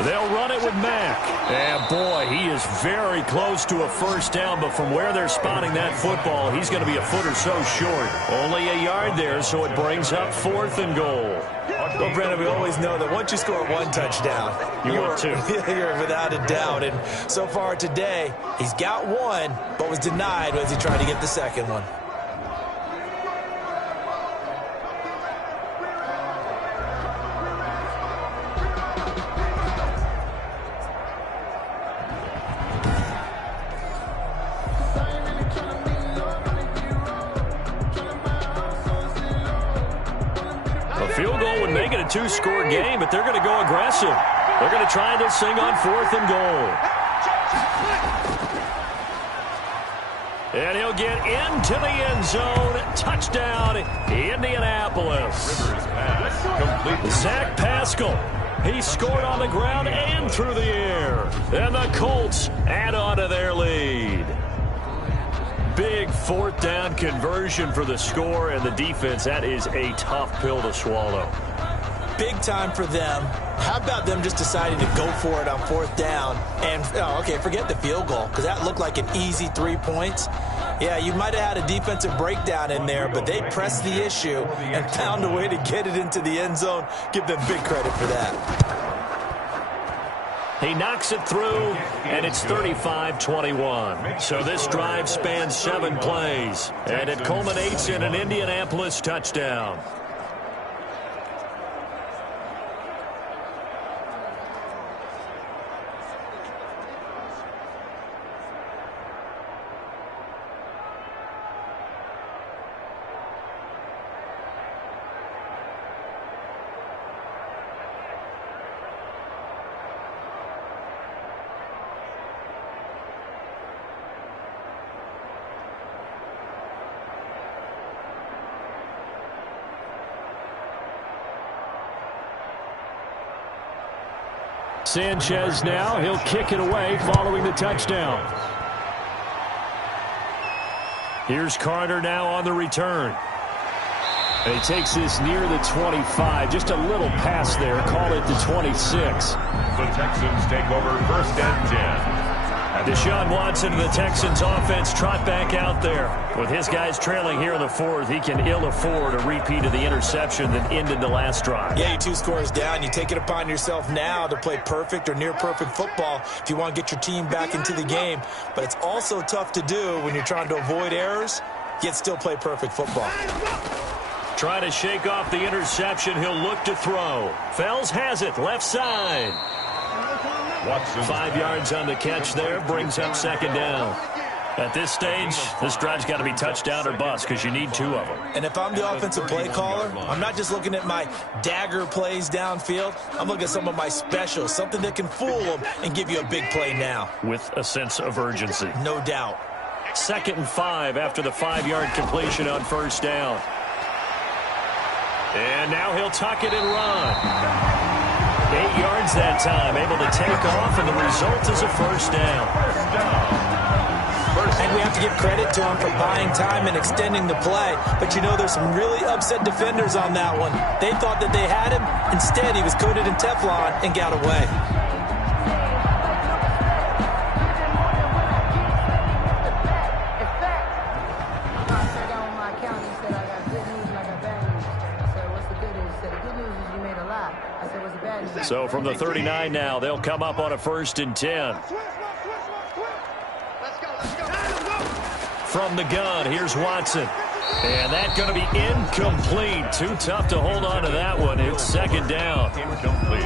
They'll run it with Mack. And boy, he is very close to a first down, but from where they're spotting that football, he's going to be a foot or so short. Only a yard there, so it brings up fourth and goal. Well, Brandon, we always know that once you score one touchdown, want two. You're without a doubt. And so far today, he's got one, but was denied as he tried to get the second one. Field goal would make it a 2-score game, but they're going to go aggressive. They're going to try this thing on fourth and goal. And he'll get into the end zone. Touchdown, Indianapolis. Rivers pass. Complete. Zach Pascal. He scored on the ground and through the air. And the Colts add on to their lead. Big fourth down conversion for the score, and the defense, that is a tough pill to swallow. Big time for them. How about them just deciding to go for it on fourth down? And, okay, forget the field goal, because that looked like an easy 3 points. Yeah, you might have had a defensive breakdown in there, but they pressed the issue and found a way to get it into the end zone. Give them big credit for that. He knocks it through, and it's 35-21. So this drive spans 7 plays, and it culminates in an Indianapolis touchdown. Sanchez now. He'll kick it away following the touchdown. Here's Carter now on the return. And he takes this near the 25. Just a little pass there. Call it the 26. The Texans take over first and 10. Deshaun Watson and the Texans offense trot back out there. With his guys trailing here in the fourth, he can ill afford a repeat of the interception that ended the last drive. Yeah, you're 2 scores down. You take it upon yourself now to play perfect or near perfect football if you want to get your team back into the game. But it's also tough to do when you're trying to avoid errors, yet still play perfect football. Trying to shake off the interception. He'll look to throw. Fells has it, left side. Watson 5 yards on the catch there, brings up second down. At this stage, this drive's got to be touchdown or bust because you need 2 of them. And if I'm the offensive play caller, I'm not just looking at my dagger plays downfield. I'm looking at some of my specials, something that can fool them and give you a big play now. With a sense of urgency. No doubt. 2nd and 5 after the 5-yard completion on first down. And now he'll tuck it and run. 8 yards that time, able to take off, and the result is a first down. And we have to give credit to him for buying time and extending the play. But you know, there's some really upset defenders on that one. They thought that they had him. Instead, he was coated in Teflon and got away. So from the 39 now, they'll come up on a 1st and 10. From the gun, here's Watson. And that's going to be incomplete. Too tough to hold on to that one. It's 2nd down.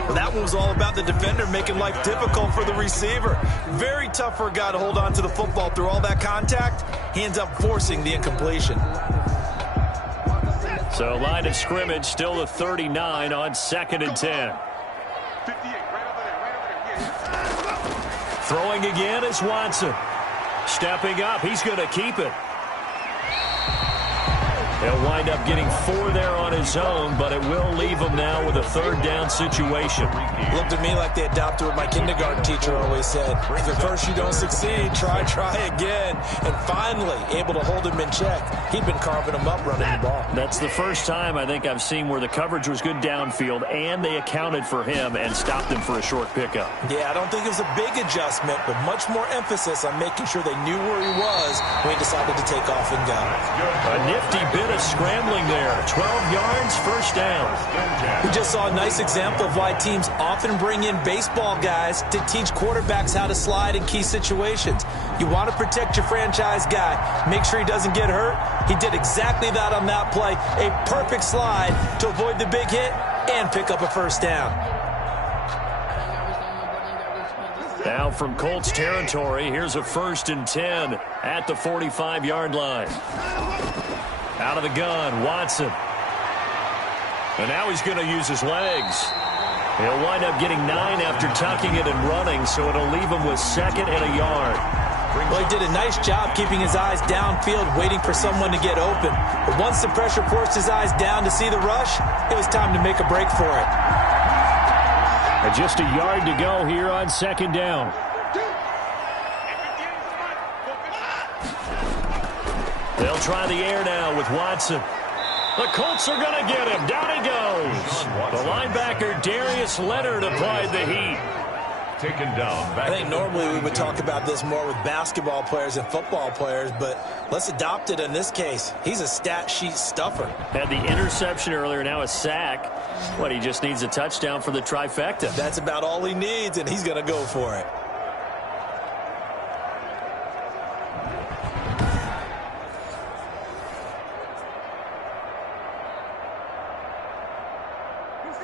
Well, that one was all about the defender making life difficult for the receiver. Very tough for a guy to hold on to the football through all that contact. He ends up forcing the incompletion. So line of scrimmage still the 39 on 2nd and 10. Throwing again is Watson. Stepping up, he's going to keep it. He'll wind up getting 4 there on his own, but it will leave him now with a 3rd down situation. Looked to me like they adopted what my kindergarten teacher always said. If at first you don't succeed, try again. And finally, able to hold him in check. He'd been carving him up running the ball. That's the first time I think I've seen where the coverage was good downfield, and they accounted for him and stopped him for a short pickup. Yeah, I don't think it was a big adjustment, but much more emphasis on making sure they knew where he was when he decided to take off and go. A nifty bit of scrambling there. 12 yards, 1st down. We just saw a nice example of why teams often bring in baseball guys to teach quarterbacks how to slide in key situations. You want to protect your franchise guy. Make sure he doesn't get hurt. He did exactly that on that play. A perfect slide to avoid the big hit and pick up a 1st down. Now from Colts territory, here's a 1st and 10 at the 45-yard line. Out of the gun, Watson. And now he's going to use his legs. He'll wind up getting 9 after tucking it and running, so it'll leave him with 2nd and a yard. Well, he did a nice job keeping his eyes downfield, waiting for someone to get open. But once the pressure forced his eyes down to see the rush, it was time to make a break for it. And just a yard to go here on 2nd down. They'll try the air now with Watson. The Colts are going to get him. Down he goes. The linebacker, Darius Leonard, applied the heat. Taken down. I think normally we would talk about this more with basketball players and football players, but let's adopt it in this case. He's a stat sheet stuffer. Had the interception earlier, now a sack. What, he just needs a touchdown for the trifecta. That's about all he needs, and he's going to go for it.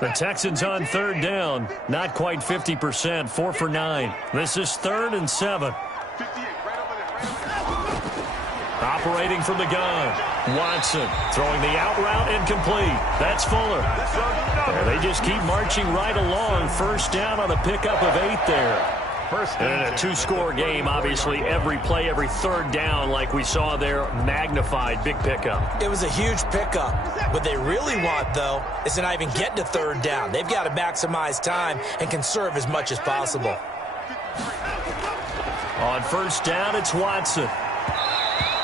The Texans on 3rd down. Not quite 50%. 4 for 9. This is 3rd and 7. Operating from the gun. Watson throwing the out route incomplete. That's Fuller. And they just keep marching right along. 1st down on a pickup of 8 there. And in a 2-score game, obviously every play, every 3rd down, like we saw there, magnified. Big pickup. It was a huge pickup. What they really want, though, is to not even get to 3rd down. They've got to maximize time and conserve as much as possible. On 1st down, it's Watson.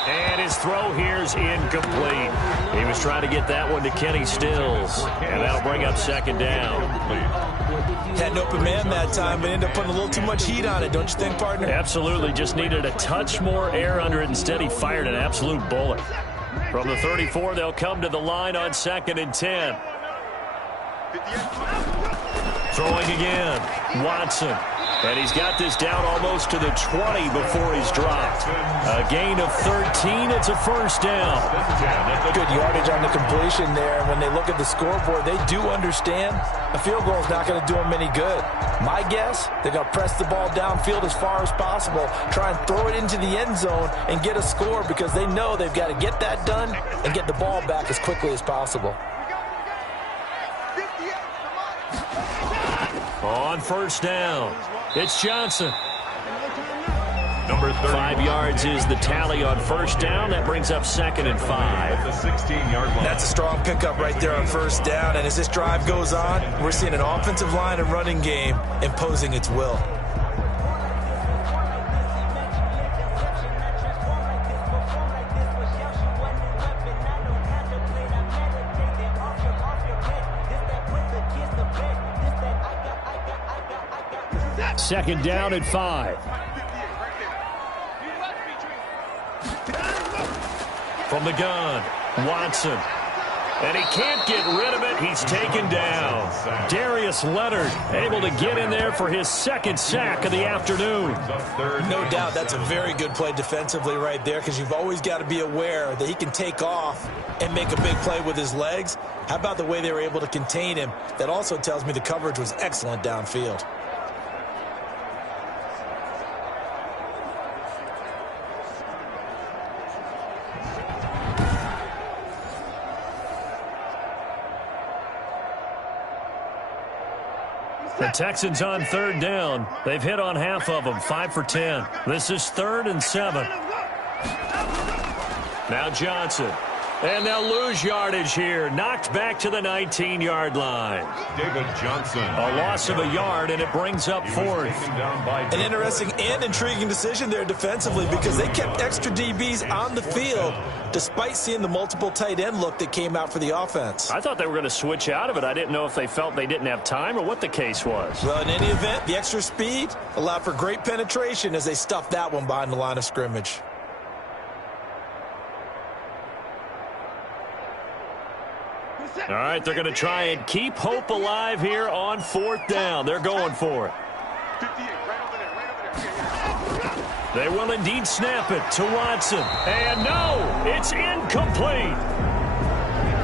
And his throw here's incomplete. He was trying to get that one to Kenny Stills. And that'll bring up 2nd down. Had an open man that time, but ended up putting a little too much heat on it, don't you think, partner? Absolutely. Just needed a touch more air under it. Instead, he fired an absolute bullet. From the 34, they'll come to the line on 2nd and 10. Throwing again. Watson. And he's got this down almost to the 20 before he's dropped. A gain of 13. It's a 1st down. Good yardage on the completion there. When they look at the scoreboard, they do understand a field goal is not going to do them any good. My guess, they're going to press the ball downfield as far as possible, try and throw it into the end zone and get a score because they know they've got to get that done and get the ball back as quickly as possible. On 1st down, it's Johnson. Number 5 yards is the tally on first down. That brings up 2nd and 5. The 16-yard line. That's a strong pickup right there on first down. And as this drive goes on, we're seeing an offensive line and running game imposing its will. Second down at 5. From the gun, Watson. And he can't get rid of it. He's taken down. Darius Leonard able to get in there for his 2nd sack of the afternoon. No doubt that's a very good play defensively right there, because you've always got to be aware that he can take off and make a big play with his legs. How about the way they were able to contain him? That also tells me the coverage was excellent downfield. The Texans on 3rd down. They've hit on half of them, 5 for 10. This is 3rd and 7. Now Johnson. And they'll lose yardage here. Knocked back to the 19-yard line. David Johnson. A loss of a yard, and it brings up 4th. An interesting and intriguing decision there defensively, because they kept extra DBs on the field despite seeing the multiple tight end look that came out for the offense. I thought they were going to switch out of it. I didn't know if they felt they didn't have time or what the case was. Well, in any event, the extra speed allowed for great penetration as they stuffed that one behind the line of scrimmage. All right, they're going to try and keep hope alive here on 4th down. They're going for it. They will indeed snap it to Watson. And no, it's incomplete.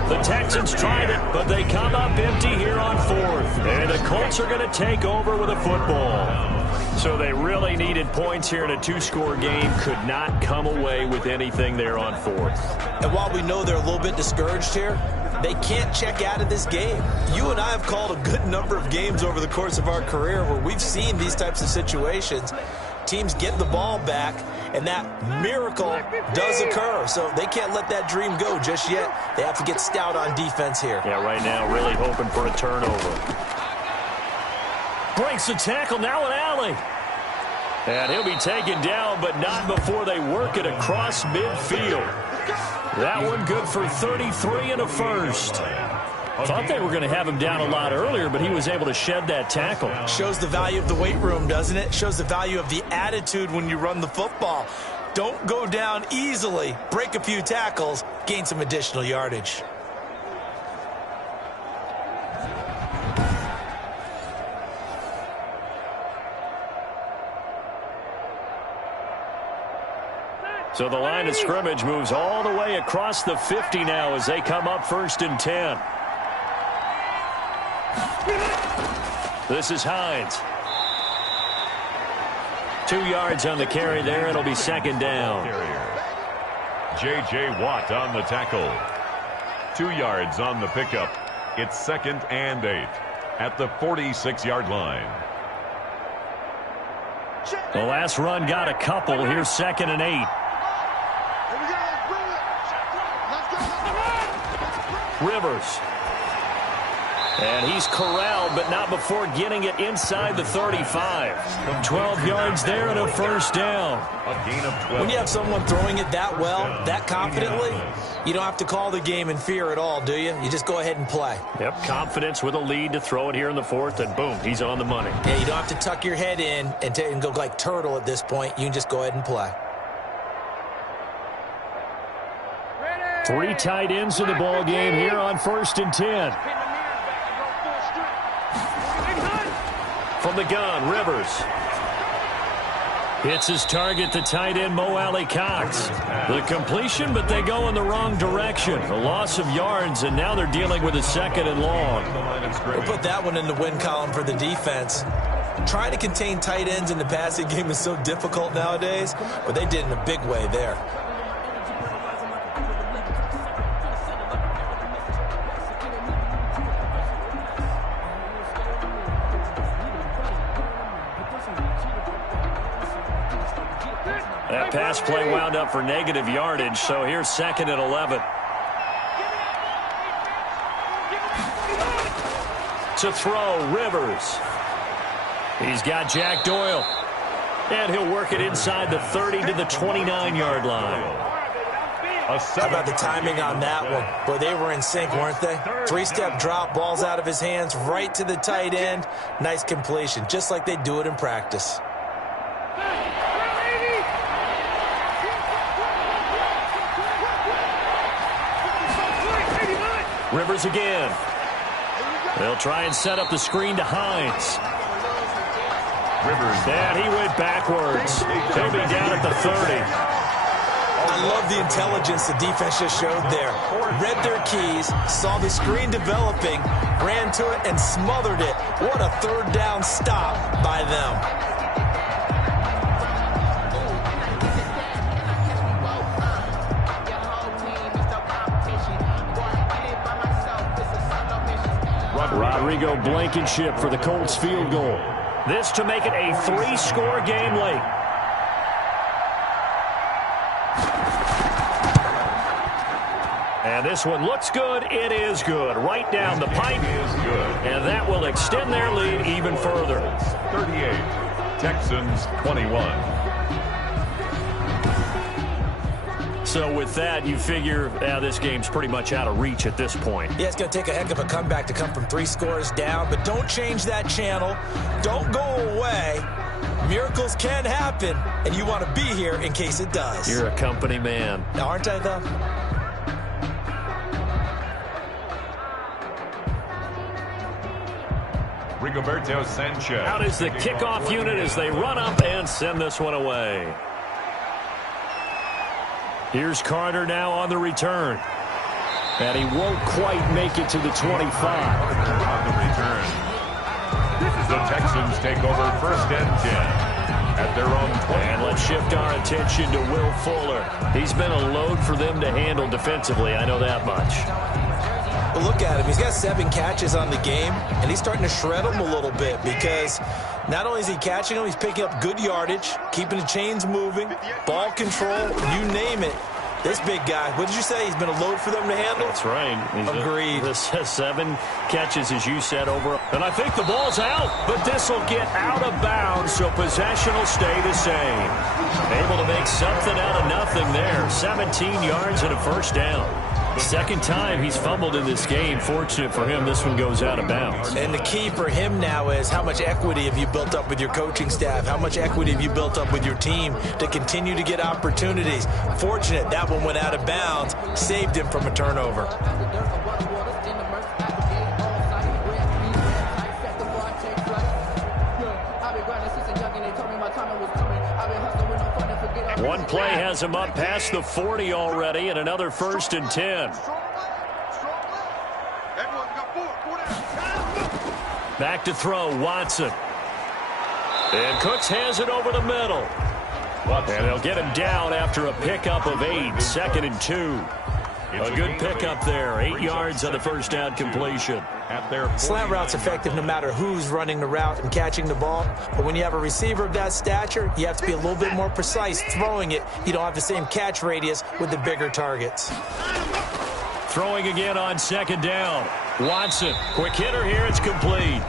The Texans tried it, but they come up empty here on 4th. And the Colts are going to take over with a football. So they really needed points here in a 2-score game. Could not come away with anything there on 4th. And while we know they're a little bit discouraged here, they can't check out of this game. You and I have called a good number of games over the course of our career where we've seen these types of situations. Teams get the ball back, and that miracle does occur. So they can't let that dream go just yet. They have to get stout on defense here. Yeah, right now really hoping for a turnover. Breaks the tackle, now an alley. And he'll be taken down, but not before they work it across midfield. That one good for 33 and a first. Thought they were going to have him down a lot earlier, but he was able to shed that tackle. Shows the value of the weight room, doesn't it? Shows the value of the attitude when you run the football. Don't go down easily. Break a few tackles, gain some additional yardage. So the line of scrimmage moves all the way across the 50 now as they come up 1st and 10. This is Hines. 2 yards on the carry there. It'll be 2nd down. J.J. Watt on the tackle. 2 yards on the pickup. It's 2nd and 8 at the 46-yard line. The last run got a couple. Here's 2nd and 8. Rivers. And he's corralled, but not before getting it inside the 35. 12 yards there and a 1st down. A gain of 12. When you have someone throwing it that well, that confidently, you don't have to call the game in fear at all, do you? You just go ahead and play. Yep, confidence with a lead to throw it here in the 4th, and boom, he's on the money. Yeah, you don't have to tuck your head in and go like turtle at this point. You can just go ahead and play. 3 tight ends in the ball game here on 1st and 10. From the gun, Rivers. Hits his target, the tight end, Mo Alley Cox. The completion, but they go in the wrong direction. A loss of yards, and now they're dealing with a 2nd and long. We'll put that one in the win column for the defense. Trying to contain tight ends in the passing game is so difficult nowadays, but they did in a big way there. That pass play wound up for negative yardage, so here's 2nd and 11. To throw, Rivers. He's got Jack Doyle. And he'll work it inside the 30 to the 29-yard line. How about the timing on that one? Boy, they were in sync, weren't they? 3-step drop, balls out of his hands, right to the tight end. Nice completion, just like they do it in practice. Rivers again. They'll try and set up the screen to Hines. Rivers. And he went backwards. He'll be down at the 30. I love the intelligence the defense just showed there. Read their keys, saw the screen developing, ran to it, and smothered it. What a third down stop by them. Rodrigo Blankenship for the Colts field goal. This to make it a 3-score game late. And this one looks good. It is good. Right down the pipe. And that will extend their lead even further. 38. Texans 21. So with that, you figure this game's pretty much out of reach at this point. Yeah, it's going to take a heck of a comeback to come from 3 scores down, but don't change that channel. Don't go away. Miracles can happen, and you want to be here in case it does. You're a company man. Aren't I, though? Rigoberto Sanchez. Out is the kickoff unit as they run up and send this one away. Here's Carter now on the return. And he won't quite make it to the 25. On the return. The Texans take over 1st and 10 at their own 20. And let's shift our attention to Will Fuller. He's been a load for them to handle defensively, I know that much. But look at him. He's got 7 catches on the game, and he's starting to shred them a little bit because not only is he catching them, he's picking up good yardage, keeping the chains moving, ball control, you name it. This big guy, what did you say? He's been a load for them to handle? That's right. Agreed. This has 7 catches, as you said, over. And I think the ball's out, but this will get out of bounds, so possession will stay the same. Able to make something out of nothing there. 17 yards and a 1st down. Second time he's fumbled in this game. Fortunate for him, this one goes out of bounds. And the key for him now is how much equity have you built up with your coaching staff? How much equity have you built up with your team to continue to get opportunities? Fortunate that one went out of bounds, saved him from a turnover. One play has him up past the 40 already, and another 1st and 10. Back to throw, Watson. And Cooks has it over the middle. And they'll get him down after a pickup of 8, 2nd and 2. A good pickup there, 8 yards on the 1st down completion. Slant route's effective no matter who's running the route and catching the ball. But when you have a receiver of that stature, you have to be a little bit more precise throwing it. You don't have the same catch radius with the bigger targets. Throwing again on 2nd down. Watson, quick hitter here, it's complete.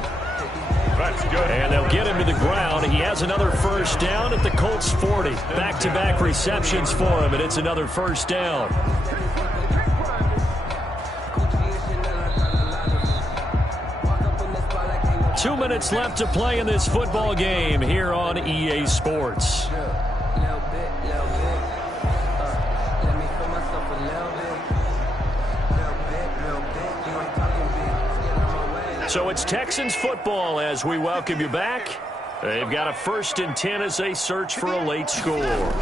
That's good. And they'll get him to the ground. He has another 1st down at the Colts 40. Back-to-back receptions for him, and it's another 1st down. Two minutes left to play in this football game here on EA Sports. So it's Texans football as we welcome you back. They've got a 1st and 10 as they search for a late score.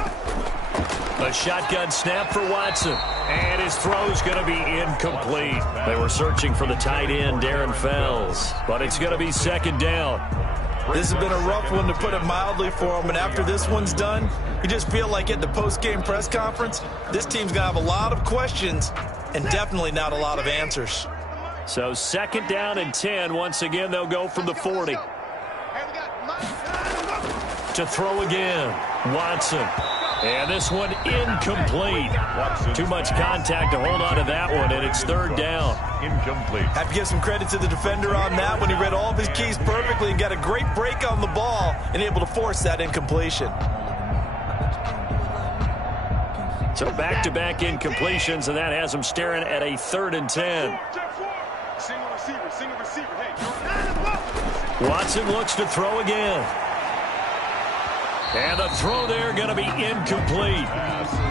A shotgun snap for Watson. And his throw's going to be incomplete. They were searching for the tight end, Darren Fells. But it's going to be 2nd down. This has been a rough one, to put it mildly, for him. And after this one's done, you just feel like at the post-game press conference, this team's going to have a lot of questions and definitely not a lot of answers. So 2nd down and 10. Once again, they'll go from the 40. To throw again. Watson. And this one incomplete. Too much contact to hold on to that one, and it's third down. Incomplete. Have to give some credit to the defender on that when he read all of his keys perfectly and got a great break on the ball and able to force that incompletion. So back-to-back incompletions, and that has him staring at a 3rd and 10. Single receiver. Hey, Watson looks to throw again. And the throw there going to be incomplete.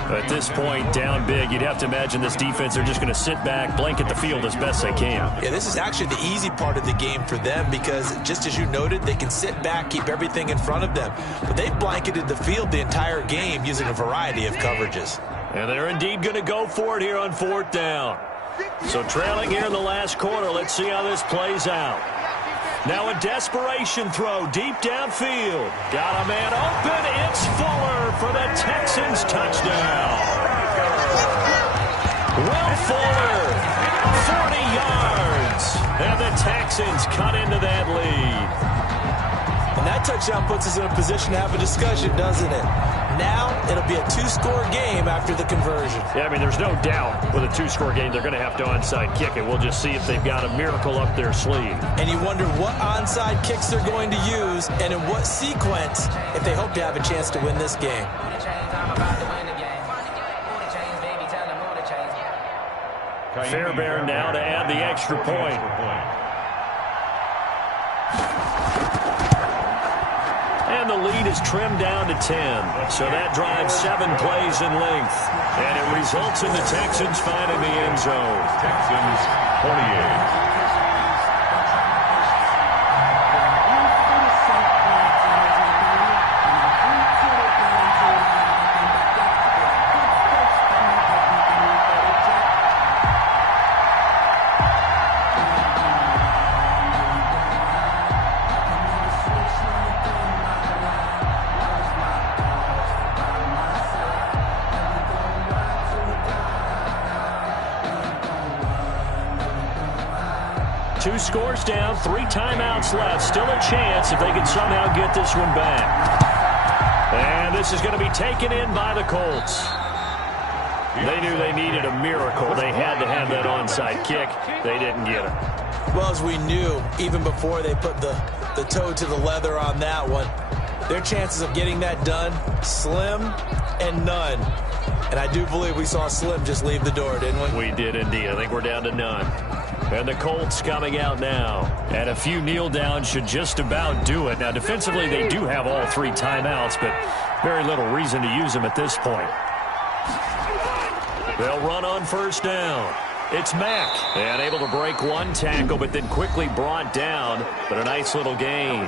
At this point, down big, you'd have to imagine this defense, they're just going to sit back, blanket the field as best they can. Yeah, this is actually the easy part of the game for them because, just as you noted, they can sit back, keep everything in front of them. But they've blanketed the field the entire game using a variety of coverages. And they're indeed going to go for it here on 4th down. So trailing here in the last quarter, let's see how this plays out. Now a desperation throw deep downfield. Got a man open. It's Fuller for the Texans touchdown. Will Fuller, 40 yards. And the Texans cut into that lead. And that touchdown puts us in a position to have a discussion, doesn't it? Now it'll be a 2-score game after the conversion. Yeah, I mean, there's no doubt with a 2-score game they're going to have to onside kick it. We'll just see if they've got a miracle up their sleeve. And you wonder what onside kicks they're going to use and in what sequence if they hope to have a chance to win this game. Fairbairn now to add the extra point. And the lead is trimmed down to 10. So that drives 7 plays in length. And it results in the Texans finding the end zone. Texans 48. Two scores down, 3 timeouts left. Still a chance if they can somehow get this one back. And this is going to be taken in by the Colts. They knew they needed a miracle. They had to have that onside kick. They didn't get it. Well, as we knew, even before they put the toe to the leather on that one, their chances of getting that done, slim and none. And I do believe we saw Slim just leave the door, didn't we? We did indeed. I think we're down to none. And the Colts coming out now. And a few kneel downs should just about do it. Now, defensively, they do have all 3 timeouts, but very little reason to use them at this point. They'll run on 1st down. It's Mack. And able to break 1 tackle, but then quickly brought down. But a nice little gain.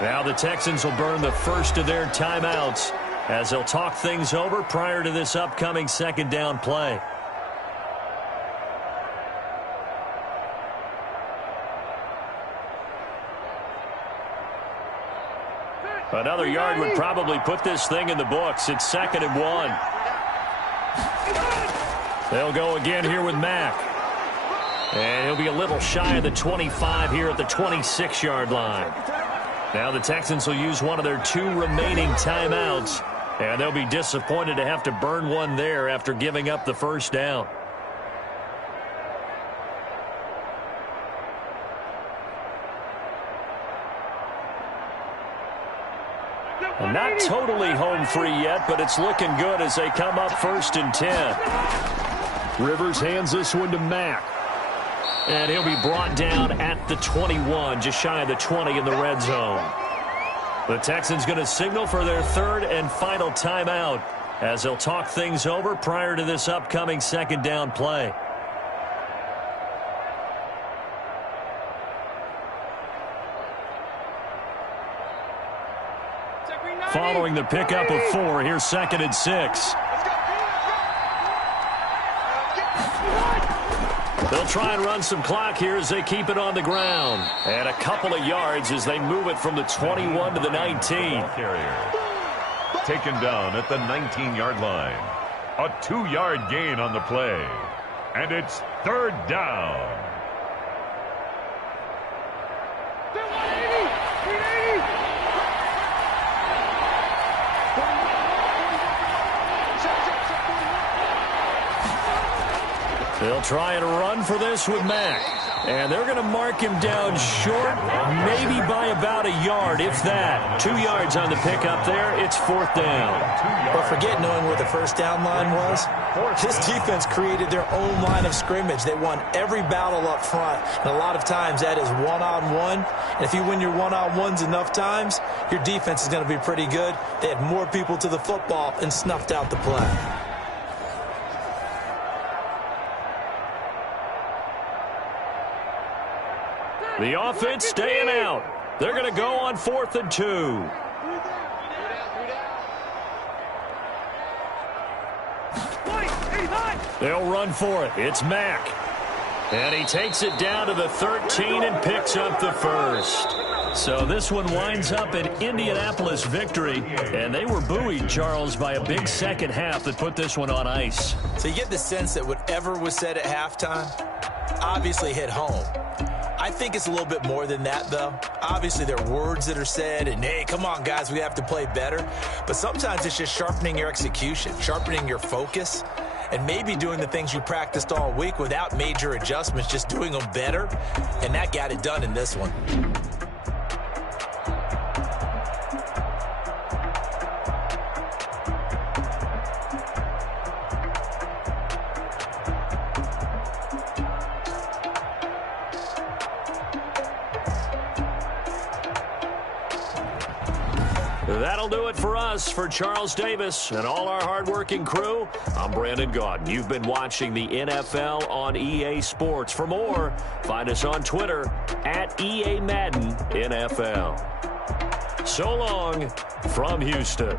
Now the Texans will burn the first of their timeouts as they'll talk things over prior to this upcoming 2nd down play. Another yard would probably put this thing in the books. It's 2nd and 1. They'll go again here with Mack. And he'll be a little shy of the 25 here at the 26-yard line. Now the Texans will use one of their 2 remaining timeouts. And they'll be disappointed to have to burn one there after giving up the 1st down. And not totally home free yet, but it's looking good as they come up 1st and 10. Rivers hands this one to Mack. And he'll be brought down at the 21, just shy of the 20 in the red zone. The Texans going to signal for their 3rd and final timeout as they'll talk things over prior to this upcoming 2nd down play. Following the pickup of 4, here's 2nd and 6. They'll try and run some clock here as they keep it on the ground. And a couple of yards as they move it from the 21 to the 19. Carrier taken down at the 19-yard line. A 2-yard gain on the play. And it's 3rd down. They'll try and run for this with Mack. And they're going to mark him down short, maybe by about a yard, if that. 2 yards on the pickup there. It's 4th down. But forget knowing where the first down line was. This defense created their own line of scrimmage. They won every battle up front. And a lot of times that is one-on-one. And if you win your one-on-ones enough times, your defense is going to be pretty good. They had more people to the football and snuffed out the play. The offense staying out. They're going to go on 4th and 2. They'll run for it. It's Mack. And he takes it down to the 13 and picks up the first. So this one winds up an Indianapolis victory. And they were buoyed, Charles, by a big second half that put this one on ice. So you get the sense that whatever was said at halftime obviously hit home. I think it's a little bit more than that, though. Obviously, there are words that are said, and, hey, come on, guys, we have to play better. But sometimes it's just sharpening your execution, sharpening your focus, and maybe doing the things you practiced all week without major adjustments, just doing them better. And that got it done in this one. That'll do it for us. For Charles Davis and all our hardworking crew, I'm Brandon Gaudin. You've been watching the NFL on EA Sports. For more, find us on Twitter at EA Madden NFL. So long from Houston.